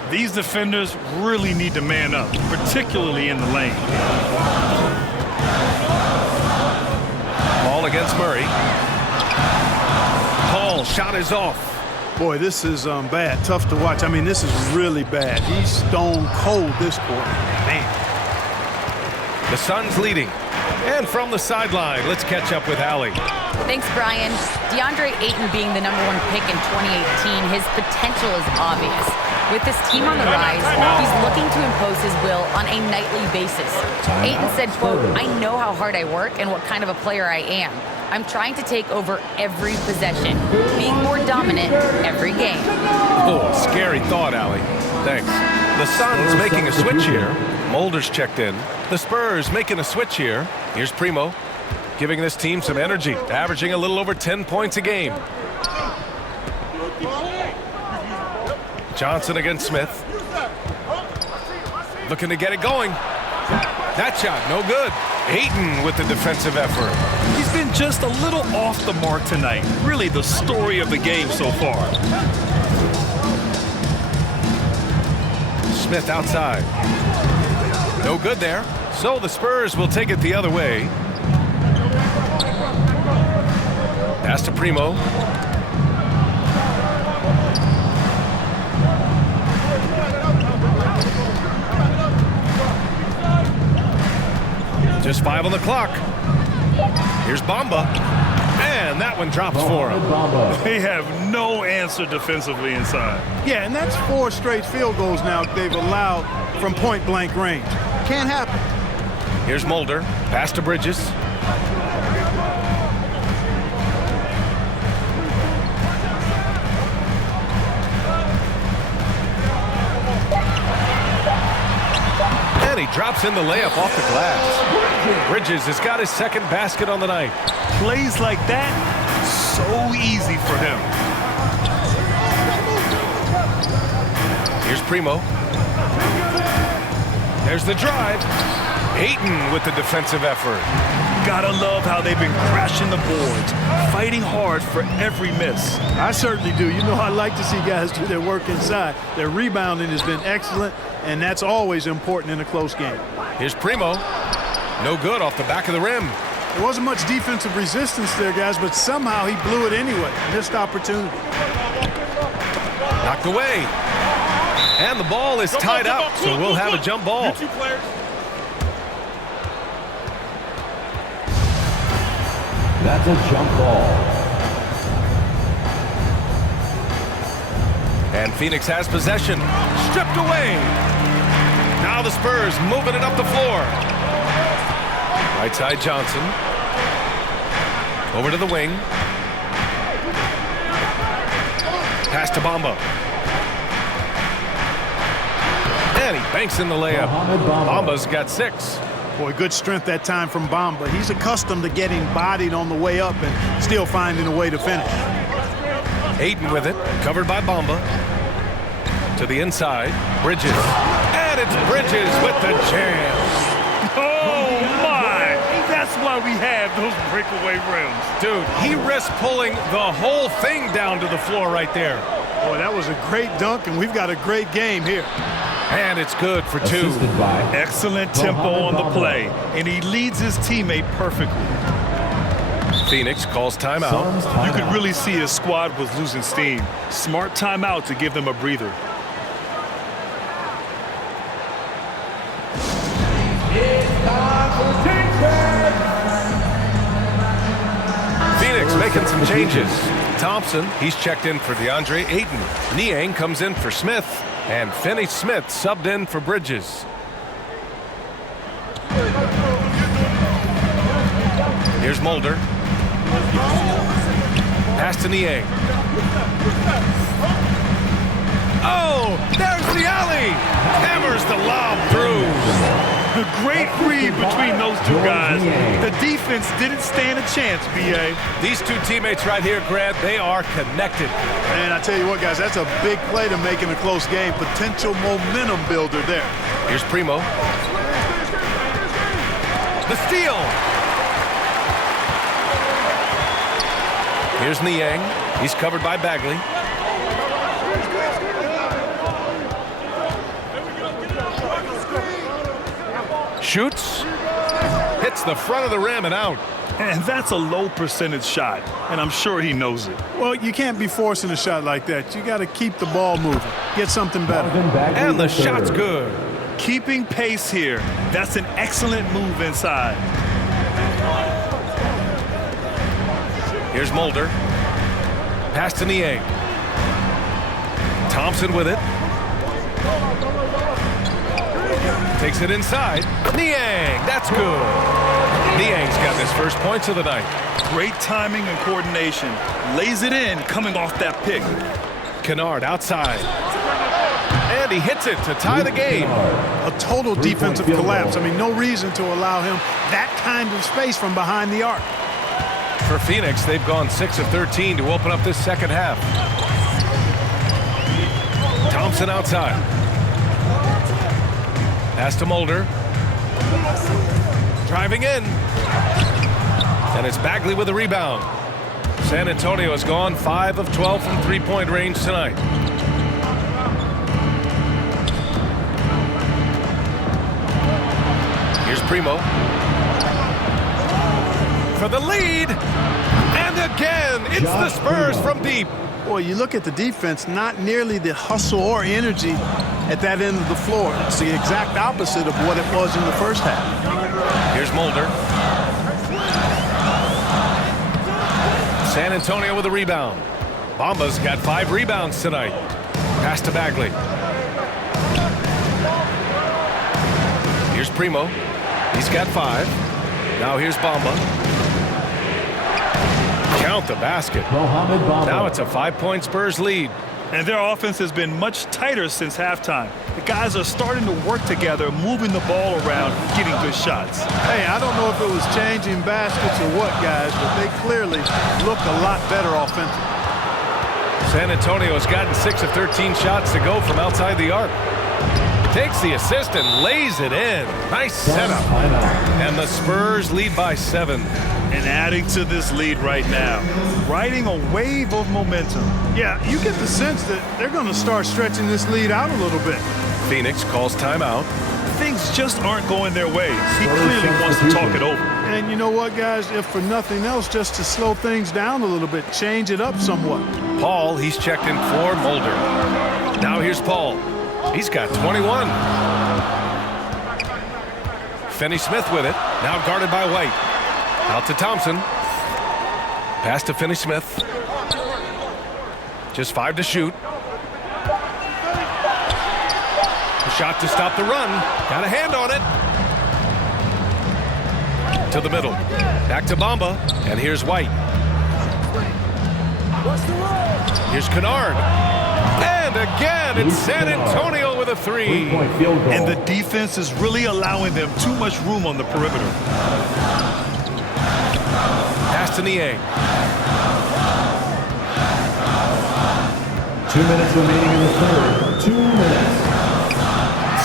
These defenders really need to man up, particularly in the lane. Paul against Murray. Paul, shot is off. Boy, this is bad. Tough to watch. I mean, this is really bad. He's stone cold this quarter. Man. The Suns leading. And from the sideline, let's catch up with Allie. Thanks, Brian. DeAndre Ayton being the #1 pick in 2018, his potential is obvious. With his team on the rise, he's looking to impose his will on a nightly basis. Ayton said, quote, "I know how hard I work and what kind of a player I am. I'm trying to take over every possession, being more dominant every game." Oh, scary thought, Allie. Thanks. The Suns making a switch here. Mulder's checked in. The Spurs making a switch here. Here's Primo, giving this team some energy, averaging a little over 10 points a game. Johnson against Smith. Looking to get it going. That shot, no good. Ayton with the defensive effort. He's been just a little off the mark tonight. Really the story of the game so far. Smith outside. No good there. So the Spurs will take it the other way. Pass to Primo. Just 5 on the clock. Here's Bamba. And that one drops for him. They have no answer defensively inside. Yeah, and that's 4 straight field goals now they've allowed from point-blank range. Can't happen. Here's Mulder. Pass to Bridges. And he drops in the layup off the glass. Bridges has got his second basket on the night. Plays like that, so easy for him. Here's Primo. There's the drive. Ayton with the defensive effort. Gotta love how they've been crashing the boards, fighting hard for every miss. I certainly do. You know, I like to see guys do their work inside. Their rebounding has been excellent, and that's always important in a close game. Here's Primo. No good off the back of the rim. There wasn't much defensive resistance there, guys, but somehow he blew it anyway. Missed opportunity. Knocked away. And the ball is tied up, so we'll have a jump ball. That's a jump ball. And Phoenix has possession. Stripped away. Now the Spurs moving it up the floor. Right side Johnson. Over to the wing. Pass to Bamba. And he banks in the layup. Bamba's got 6. Boy, good strength that time from Bamba. He's accustomed to getting bodied on the way up and still finding a way to finish. Ayton with it, covered by Bamba. To the inside, Bridges. And it's Bridges with the jam. Oh, my! That's why we have those breakaway rims. Dude, he risked pulling the whole thing down to the floor right there. Boy, that was a great dunk, and we've got a great game here. And it's good for 2. Excellent tempo on the play, and he leads his teammate perfectly. Phoenix calls timeout. You could really see his squad was losing steam. Smart timeout to give them a breather. Phoenix making some changes. Thompson, he's checked in for DeAndre Ayton. Niang comes in for Smith. And Finney Smith subbed in for Bridges. Here's Mulder. Pass to Niang. Oh, there's the alley. Hammers the lob through. The great read between those 2 guys. The defense didn't stand a chance, B.A. These 2 teammates right here, Grant, they are connected. And I tell you what, guys, that's a big play to make in a close game. Potential momentum builder there. Here's Primo. The steal. Here's Niang. He's covered by Bagley. Shoots. Hits the front of the rim and out. And that's a low percentage shot, and I'm sure he knows it. Well, you can't be forcing a shot like that. You got to keep the ball moving. Get something better. And the shot's good. Keeping pace here. That's an excellent move inside. Here's Mulder. Pass to Niang. Thompson with it. Takes it inside. Niang, that's good. Niang's got his first points of the night. Great timing and coordination. Lays it in coming off that pick. Kennard outside. And he hits it to tie the game. A total defensive collapse. I mean, no reason to allow him that kind of space from behind the arc. For Phoenix, they've gone 6 of 13 to open up this second half. Thompson outside. Pass to Mulder. Driving in. And it's Bagley with the rebound. San Antonio has gone 5 of 12 from three-point range tonight. Here's Primo. For the lead. And again, it's the Spurs from deep. Boy, you look at the defense, not nearly the hustle or energy at that end of the floor. It's the exact opposite of what it was in the first half. Here's Mulder. San Antonio with a rebound. Bamba's got 5 rebounds tonight. Pass to Bagley. Here's Primo. He's got 5. Now here's Bamba. Count the basket. Now it's a 5-point Spurs lead. And their offense has been much tighter since halftime. The guys are starting to work together, moving the ball around, getting good shots. Hey, I don't know if it was changing baskets or what, guys, but they clearly look a lot better offensively. San Antonio has gotten 6 of 13 shots to go from outside the arc. Takes the assist and lays it in. Nice setup. And the Spurs lead by 7. And adding to this lead right now, riding a wave of momentum. Yeah, you get the sense that they're going to start stretching this lead out a little bit. Phoenix calls timeout. Things just aren't going their way. He clearly wants to talk it over. And you know what, guys? If for nothing else, just to slow things down a little bit, change it up somewhat. Paul, he's checked in for Mulder. Now here's Paul. He's got 21. Finney-Smith with it. Now guarded by White. Out to Thompson. Pass to Finney-Smith. Just 5 to shoot. A shot to stop the run. Got a hand on it. To the middle. Back to Bamba. And here's White. Here's Kennard. And again, it's San Antonio with a 3. And the defense is really allowing them too much room on the perimeter. Pass to Niang. 2 minutes remaining in the third. 2 minutes.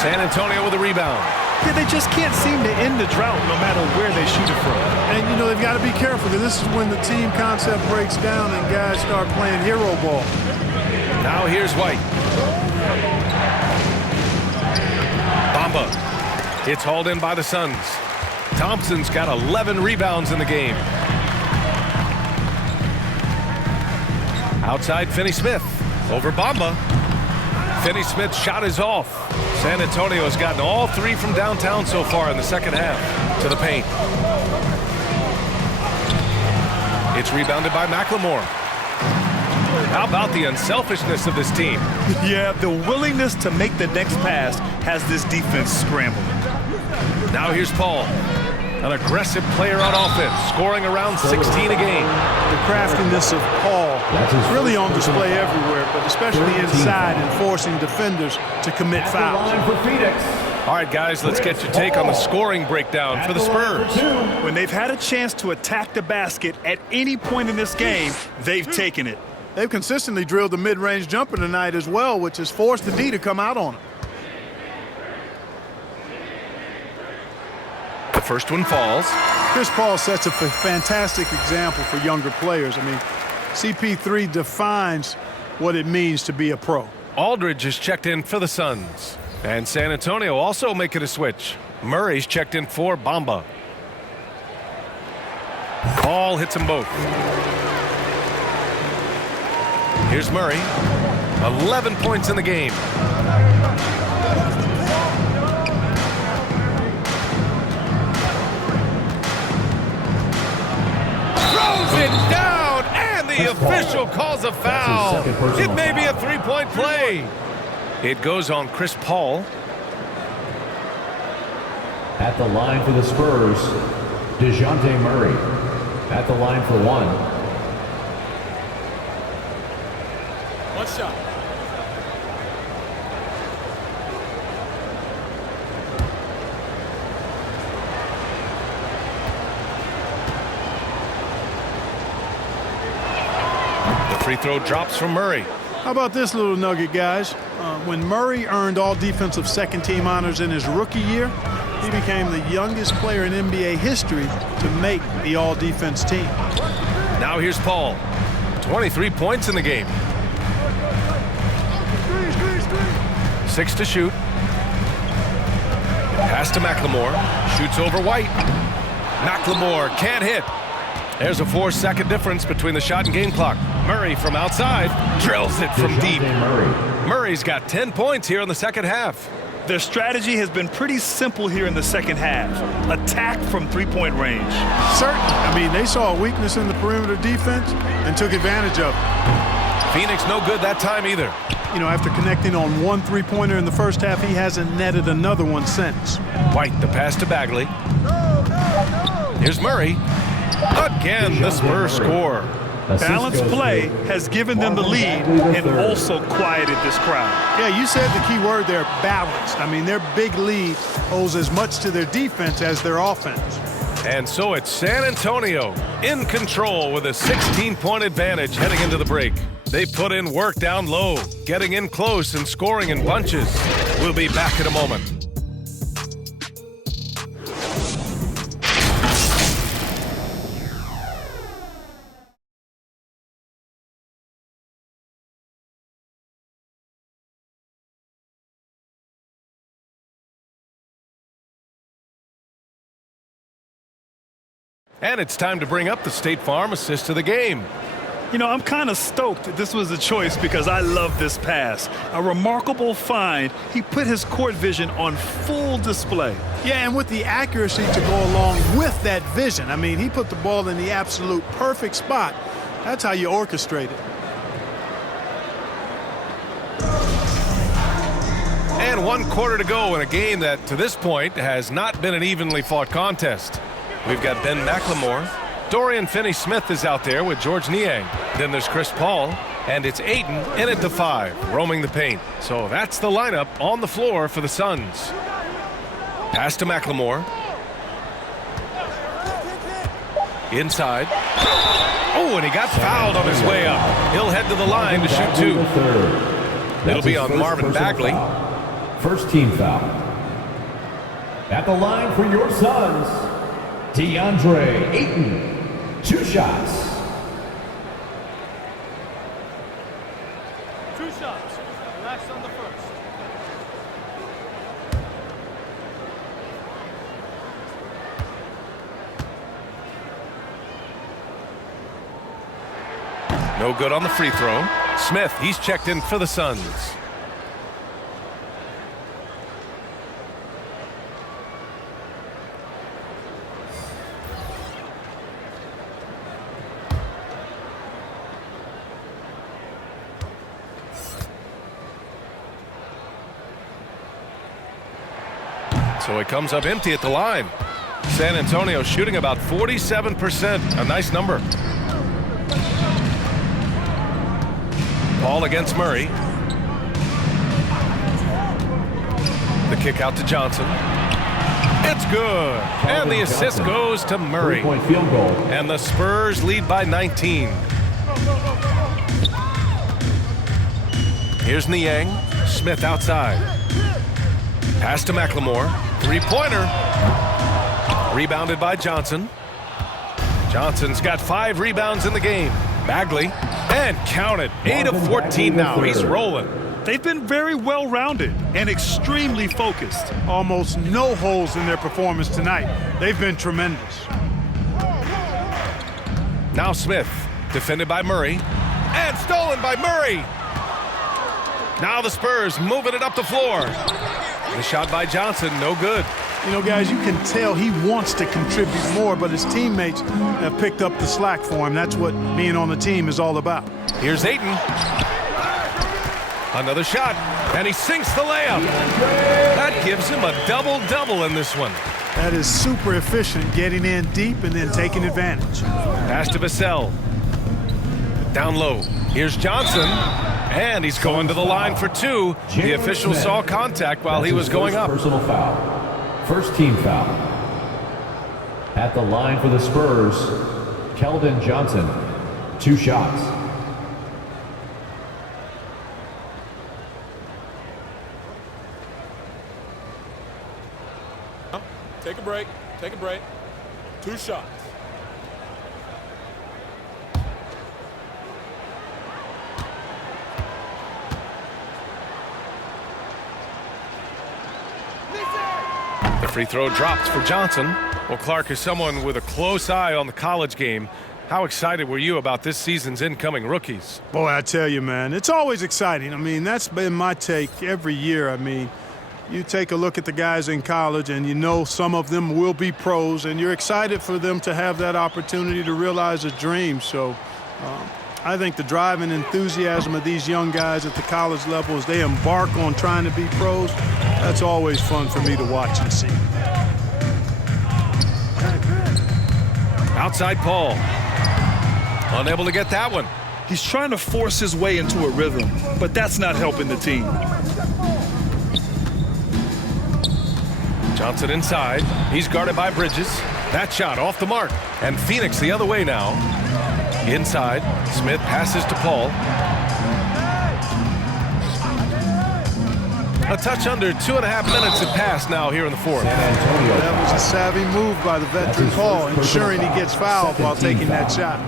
San Antonio with a rebound. Yeah, they just can't seem to end the drought no matter where they shoot it from. And, you know, they've got to be careful because this is when the team concept breaks down and guys start playing hero ball. Now here's White. Bamba. It's hauled in by the Suns. Thompson's got 11 rebounds in the game. Outside Finney-Smith. Over Bamba. Finney-Smith's shot is off. San Antonio has gotten all 3 from downtown so far in the second half. To the paint. It's rebounded by McLemore. How about the unselfishness of this team? Yeah, the willingness to make the next pass has this defense scrambling. Now here's Paul. An aggressive player on offense, scoring around 16 a game. The craftiness of Paul is really on display everywhere, but especially inside and forcing defenders to commit fouls. All right, guys, let's get your take on the scoring breakdown for the Spurs. When they've had a chance to attack the basket at any point in this game, they've taken it. They've consistently drilled the mid-range jumper tonight as well, which has forced the D to come out on them. The first one falls. Chris Paul sets a fantastic example for younger players. I mean, CP3 defines what it means to be a pro. Aldridge is checked in for the Suns. And San Antonio also making a switch. Murray's checked in for Bamba. Paul hits them both. Here's Murray. 11 points in the game. Throws it down the official calls a foul. It may be a three-point play. It goes on Chris Paul. At the line for the Spurs, DeJounte Murray. At the line for one. One shot. The free throw drops from Murray. How about this little nugget, guys? When Murray earned all defensive second team honors in his rookie year, he became the youngest player in NBA history to make the all defense team. Now here's Paul. 23 points in the game. 6 to shoot. Pass to McLemore. Shoots over White. McLemore can't hit. There's a 4-second difference between the shot and game clock. Murray from outside drills it from deep. Murray's got 10 points here in the second half. Their strategy has been pretty simple here in the second half. Attack from three-point range. Certainly. I mean, they saw a weakness in the perimeter defense and took advantage of it. Phoenix no good that time either. You know, after connecting on one three-pointer in the first half, he hasn't netted another one since. White, the pass to Bagley. Here's Murray. Again, the Spurs score. Balanced play has given them the lead and also quieted this crowd. Yeah, you said the key word there, balanced. I mean, their big lead owes as much to their defense as their offense. And so it's San Antonio in control with a 16-point advantage heading into the break. They put in work down low, getting in close and scoring in bunches. We'll be back in a moment. And it's time to bring up the State Farm assist of the game. You know, I'm kind of stoked this was a choice because I love this pass. A remarkable find. He put his court vision on full display. Yeah, and with the accuracy to go along with that vision. I mean, he put the ball in the absolute perfect spot. That's how you orchestrate it. And 1 quarter to go in a game that, to this point, has not been an evenly fought contest. We've got Ben McLemore. Dorian Finney-Smith is out there with George Niang. Then there's Chris Paul, and it's Ayton in at the 5, roaming the paint. So that's the lineup on the floor for the Suns. Pass to McLemore. Inside. Oh, and he got fouled on his way up. He'll head to the line to shoot 2. It'll be on Marvin Bagley. First team foul. At the line for your Suns, DeAndre Ayton. 2 shots. 2 shots. Relax on the first. No good on the free throw. Smith, he's checked in for the Suns. So it comes up empty at the line. San Antonio shooting about 47%, a nice number. Paul against Murray. The kick out to Johnson. It's good. And the assist goes to Murray. Field goal. And the Spurs lead by 19. Here's Niang. Smith outside. Pass to McLemore. 3-pointer. Rebounded by Johnson. Johnson's got 5 rebounds in the game. Bagley. And counted. 8 of 14 now. He's rolling. They've been very well-rounded and extremely focused. Almost no holes in their performance tonight. They've been tremendous. Now Smith. Defended by Murray. And stolen by Murray. Now the Spurs moving it up the floor. The shot by Johnson, no good. You know, guys, you can tell he wants to contribute more, but his teammates have picked up the slack for him. That's what being on the team is all about. Here's Ayton. Another shot, and he sinks the layup. That gives him a double-double in this one. That is super efficient, getting in deep and then taking advantage. Pass to Vassell. Down low. Here's Johnson, and he's going to the line for two. The official saw contact while he was going up. Personal foul. First team foul. At the line for the Spurs, Keldon Johnson. 2 shots. Take a break. Take a break. 2 shots. The free throw drops for Johnson. Well, Clark, is someone with a close eye on the college game. How excited were you about this season's incoming rookies? Boy, I tell you, man, it's always exciting. I mean, that's been my take every year. I mean, you take a look at the guys in college and you know some of them will be pros, and you're excited for them to have that opportunity to realize a dream. So I think the drive and enthusiasm of these young guys at the college level as they embark on trying to be pros, that's always fun for me to watch and see. Outside Paul. Unable to get that one. He's trying to force his way into a rhythm, but that's not helping the team. Johnson inside. He's guarded by Bridges. That shot off the mark. And Phoenix the other way now. Inside. Smith passes to Paul. A touch under 2.5 minutes have passed now here in the fourth. That was a savvy move by the veteran Paul, ensuring he gets fouled while taking that shot.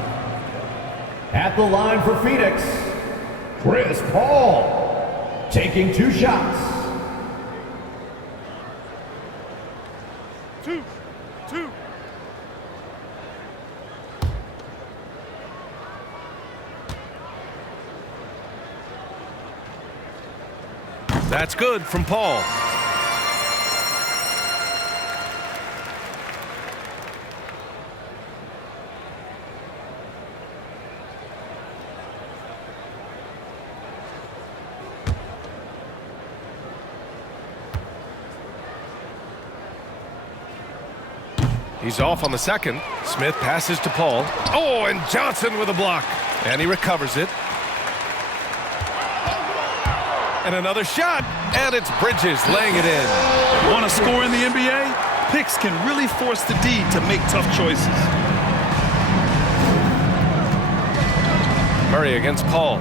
At the line for Phoenix, Chris Paul, taking 2 shots. 2. That's good from Paul. He's off on the second. Smith passes to Paul. Oh, and Johnson with a block. And he recovers it. And another shot, and it's Bridges laying it in. Want to score in the NBA? Picks can really force the D to make tough choices. Murray against Paul.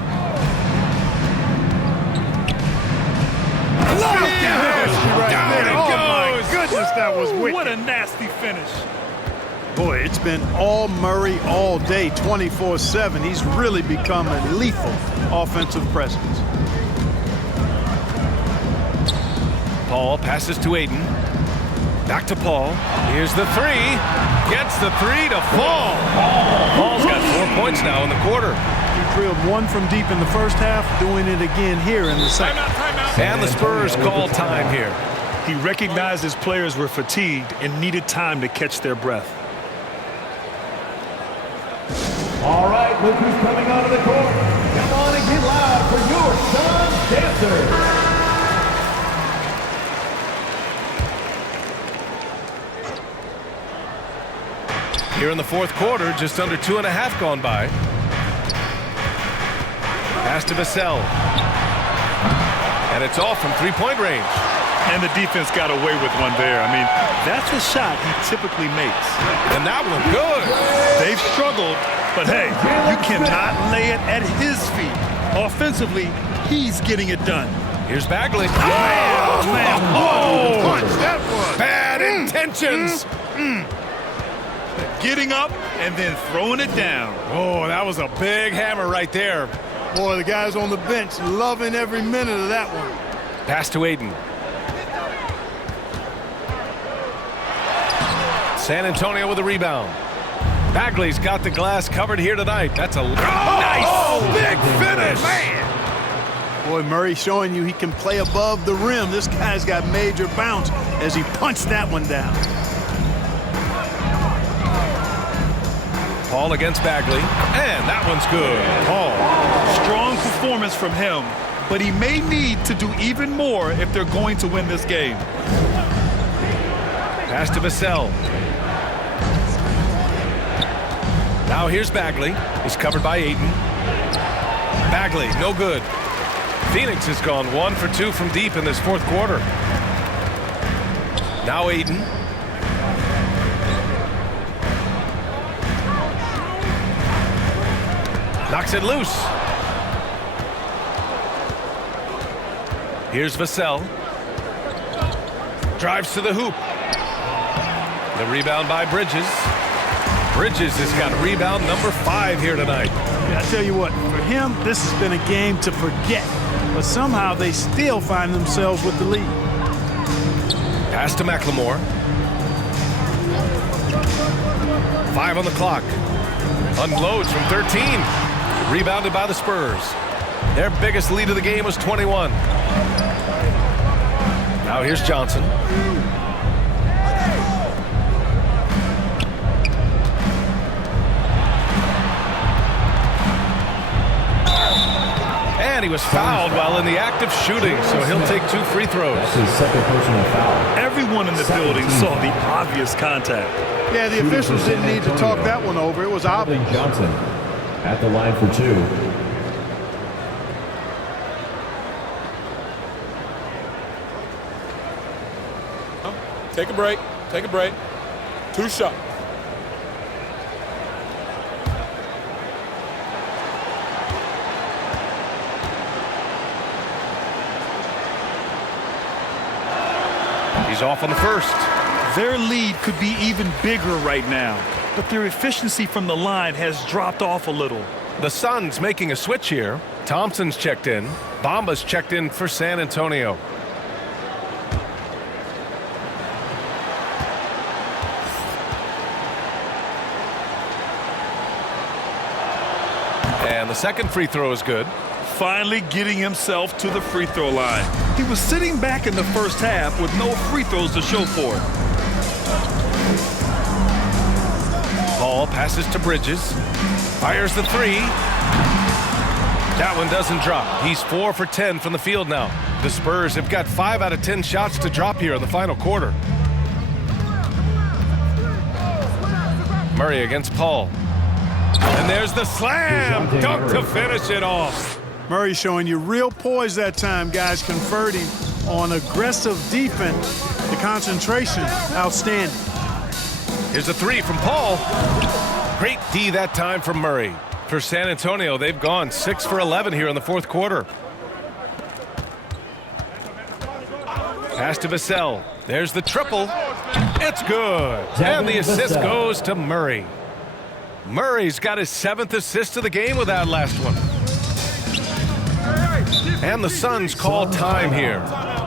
Down it goes. Oh, my goodness, that was wicked. What a nasty finish. Boy, it's been all Murray all day, 24/7. He's really become a lethal offensive presence. Paul passes to Ayton. Back to Paul. Here's the three. Gets the three to fall. Paul's got 4 points now in the quarter. He drilled 1 from deep in the first half, doing it again here in the second. And the Spurs call time here. He recognized his players were fatigued and needed time to catch their breath. All right, look who's coming onto the court. Come on and get loud for your Sun Dancers. Here in the fourth quarter, just under 2.5 gone by. Pass to Vassell. And it's off from three-point range. And the defense got away with one there. I mean, that's a shot he typically makes. And that one good. They've struggled, but hey, you cannot lay it at his feet. Offensively, he's getting it done. Here's Bagley. Oh, man. Oh, punch that one. Bad intentions. Getting up and then throwing it down. Oh, that was a big hammer right there. Boy, the guys on the bench loving every minute of that one. Pass to Ayton. San Antonio with a rebound. Bagley's got the glass covered here tonight. That's a nice big finish. Man. Boy, Murray showing you he can play above the rim. This guy's got major bounce as he punched that one down. Paul against Bagley, and that one's good. Paul. Strong performance from him, but he may need to do even more if they're going to win this game. Pass to Vassell. Now here's Bagley. He's covered by Ayton. Bagley, no good. Phoenix has gone 1 for 2 from deep in this fourth quarter. Now Ayton. Knocks it loose. Here's Vassell. Drives to the hoop. The rebound by Bridges. Bridges has got rebound number 5 here tonight. Yeah, I tell you what, for him, this has been a game to forget. But somehow they still find themselves with the lead. Pass to McLemore. 5 on the clock. Unloads from 13. Rebounded by the Spurs. Their biggest lead of the game was 21. Now here's Johnson. And he was fouled while in the act of shooting, so he'll take 2 free throws. That's his second personal foul. Everyone in the building saw the obvious contact. Yeah, the officials didn't need to talk that one over. It was obvious. Johnson at the line for 2. Take a break. Take a break. 2 shots. He's off on the first. Their lead could be even bigger right now, but their efficiency from the line has dropped off a little. The Suns making a switch here. Thompson's checked in. Bamba's checked in for San Antonio. And the second free throw is good. Finally getting himself to the free throw line. He was sitting back in the first half with no free throws to show for it. Paul passes to Bridges. Fires the 3. That one doesn't drop. He's 4 for 10 from the field now. The Spurs have got 5 out of 10 shots to drop here in the final quarter. Murray against Paul. And there's the slam dunk to finish it off. Murray showing you real poise that time, guys, converting on aggressive defense. The concentration, outstanding. Here's a 3 from Paul. Great D that time from Murray. For San Antonio, they've gone 6 for 11 here in the fourth quarter. Pass to Vassell. There's the triple. It's good. And the assist goes to Murray. Murray's got his 7th assist of the game with that last one. And the Suns call time here.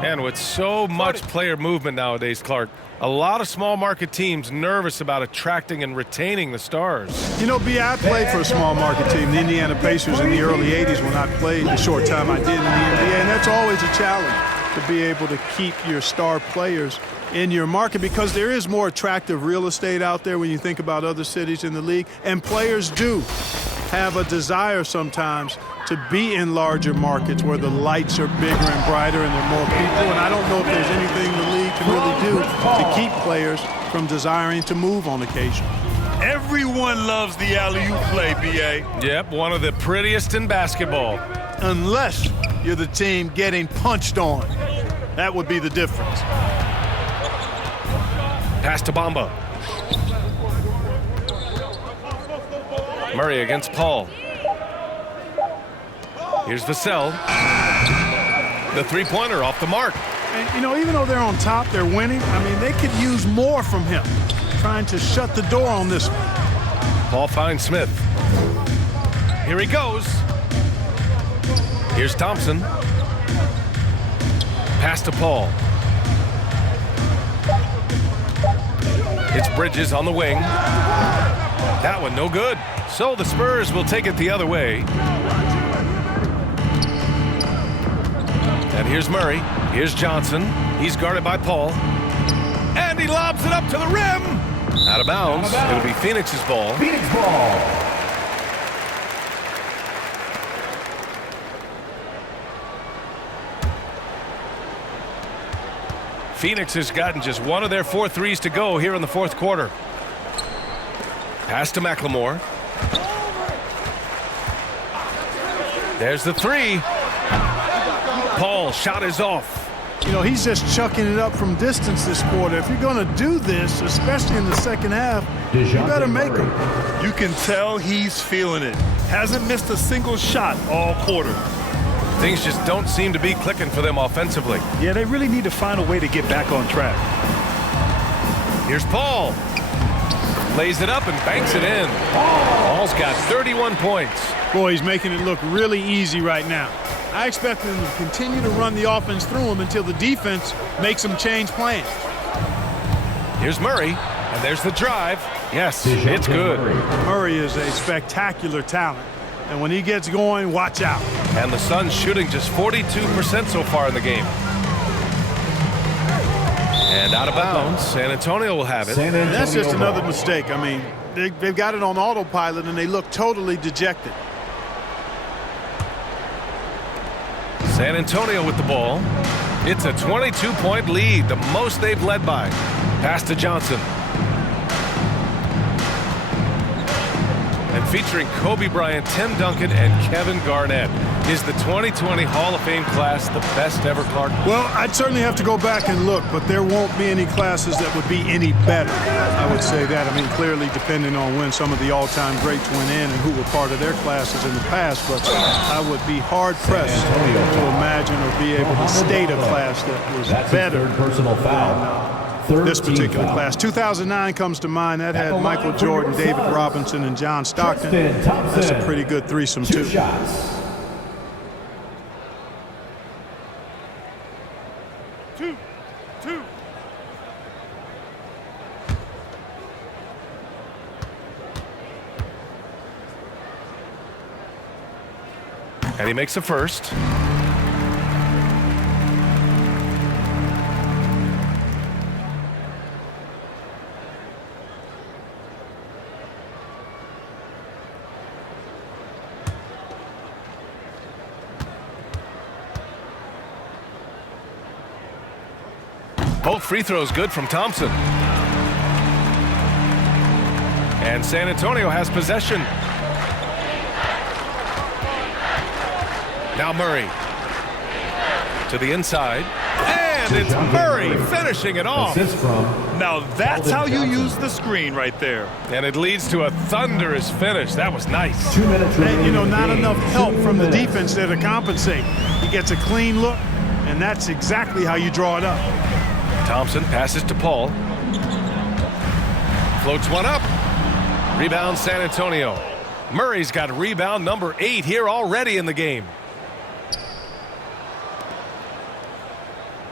And with so much player movement nowadays, Clark, a lot of small market teams nervous about attracting and retaining the stars. You know, B, I played for a small market team, the Indiana Pacers, in the early 80s when I played the short time I did in the NBA. And that's always a challenge to be able to keep your star players in your market, because there is more attractive real estate out there when you think about other cities in the league. And players do have a desire sometimes to be in larger markets where the lights are bigger and brighter and there are more people. And I don't know if there's anything the league can really do to keep players from desiring to move on occasion. Everyone loves the alley-oop play, B.A. Yep, one of the prettiest in basketball. Unless you're the team getting punched on. That would be the difference. Pass to Bamba. Murray against Paul. Here's Vassell. The three-pointer off the mark. And, you know, even though they're on top, they're winning. I mean, they could use more from him, trying to shut the door on this one. Paul finds Smith. Here he goes. Here's Thompson. Pass to Paul. It's Bridges on the wing. That one no good. So the Spurs will take it the other way. And here's Murray. Here's Johnson. He's guarded by Paul. And he lobs it up to the rim. Out of bounds. It'll be Phoenix's ball. Phoenix ball. Phoenix has gotten just one of their 4 threes to go here in the fourth quarter. Pass to McLemore. There's the three. Paul, shot is off. You know, he's just chucking it up from distance this quarter. If you're going to do this, especially in the second half, you better make them. You can tell he's feeling it. Hasn't missed a single shot all quarter. Things just don't seem to be clicking for them offensively. Yeah, they really need to find a way to get back on track. Here's Paul. Lays it up and banks it in. Paul's got 31 points. Boy, he's making it look really easy right now. I expect them to continue to run the offense through him until the defense makes them change plans. Here's Murray, and there's the drive. Yes, it's good. Murray is a spectacular talent, and when he gets going, watch out. And the Suns shooting just 42% so far in the game. And out of bounds, San Antonio will have it. That's just another mistake. I mean, they've got it on autopilot, and they look totally dejected. San Antonio with the ball. It's a 22-point lead, the most they've led by. Pass to Johnson. And featuring Kobe Bryant, Tim Duncan, and Kevin Garnett. Is the 2020 Hall of Fame class the best ever, Clark? Well, I'd certainly have to go back and look, but there won't be any classes that would be any better. I would say that. I mean, clearly depending on when some of the all-time greats went in and who were part of their classes in the past, but I would be hard-pressed to imagine or be able to state a class that was better. Third personal foul. This particular class. 2009 comes to mind. That had Michael Jordan, David Robinson, and John Stockton. That's a pretty good threesome, too. 2 shots. Two. And he makes a first. Both free throws good from Thompson. And San Antonio has possession. Now Murray. To the inside. And it's Murray finishing it off. Now that's how you use the screen right there. And it leads to a thunderous finish. That was nice. 2 minutes remaining. And, you know, not enough help from the defense there to compensate. He gets a clean look, and that's exactly how you draw it up. Thompson passes to Paul. Floats one up. Rebound San Antonio. Murray's got rebound number 8 here already in the game.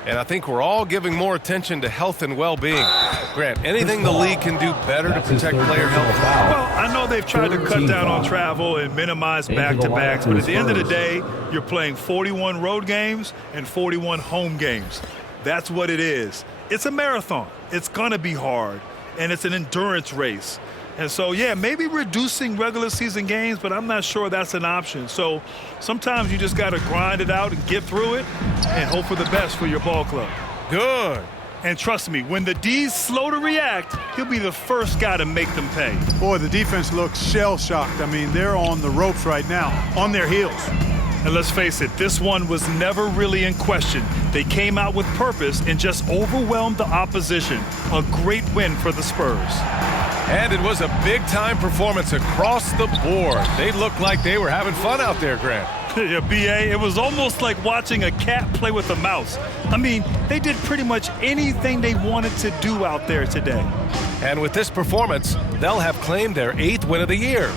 And I think we're all giving more attention to health and well-being. Grant, anything the league can do better to protect player health? Well, I know they've tried to cut down on travel and minimize back-to-backs, but at the end of the day, you're playing 41 road games and 41 home games. That's what it is. It's a marathon. It's going to be hard, and it's an endurance race. And so, yeah, maybe reducing regular season games, but I'm not sure that's an option. So sometimes you just got to grind it out and get through it and hope for the best for your ball club. Good. And trust me, when the D's slow to react, he'll be the first guy to make them pay. Boy, the defense looks shell-shocked. I mean, they're on the ropes right now, on their heels. And let's face it, this one was never really in question. They came out with purpose and just overwhelmed the opposition. A great win for the Spurs. And it was a big-time performance across the board. They looked like they were having fun out there, Grant. Yeah, B.A., it was almost like watching a cat play with a mouse. I mean, they did pretty much anything they wanted to do out there today. And with this performance, they'll have claimed their 8th win of the year.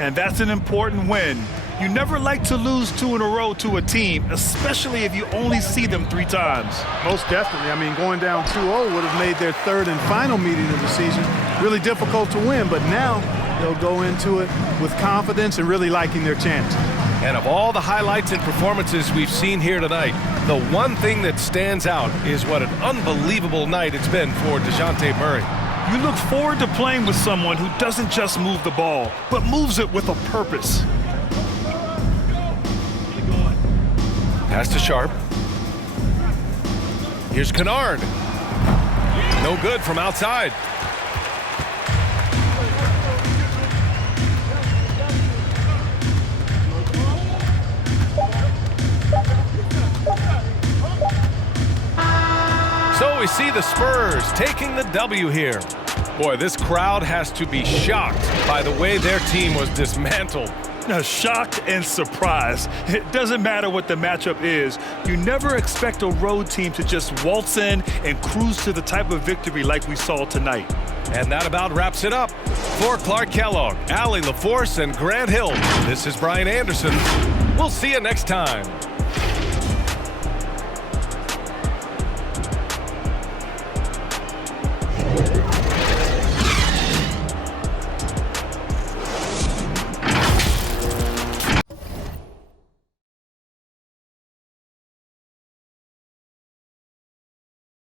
And that's an important win. You never like to lose 2 in a row to a team, especially if you only see them 3 times. Most definitely. I mean, going down 2-0 would have made their 3rd and final meeting of the season really difficult to win, but now they'll go into it with confidence and really liking their chances. And of all the highlights and performances we've seen here tonight, the one thing that stands out is what an unbelievable night it's been for DeJounte Murray. You look forward to playing with someone who doesn't just move the ball, but moves it with a purpose. Pass to Sharp. Here's Kennard. No good from outside. So we see the Spurs taking the W here. Boy, this crowd has to be shocked by the way their team was dismantled. Now, shocked and surprised. It doesn't matter what the matchup is. You never expect a road team to just waltz in and cruise to the type of victory like we saw tonight. And that about wraps it up. For Clark Kellogg, Allie LaForce, and Grant Hill, this is Brian Anderson. We'll see you next time.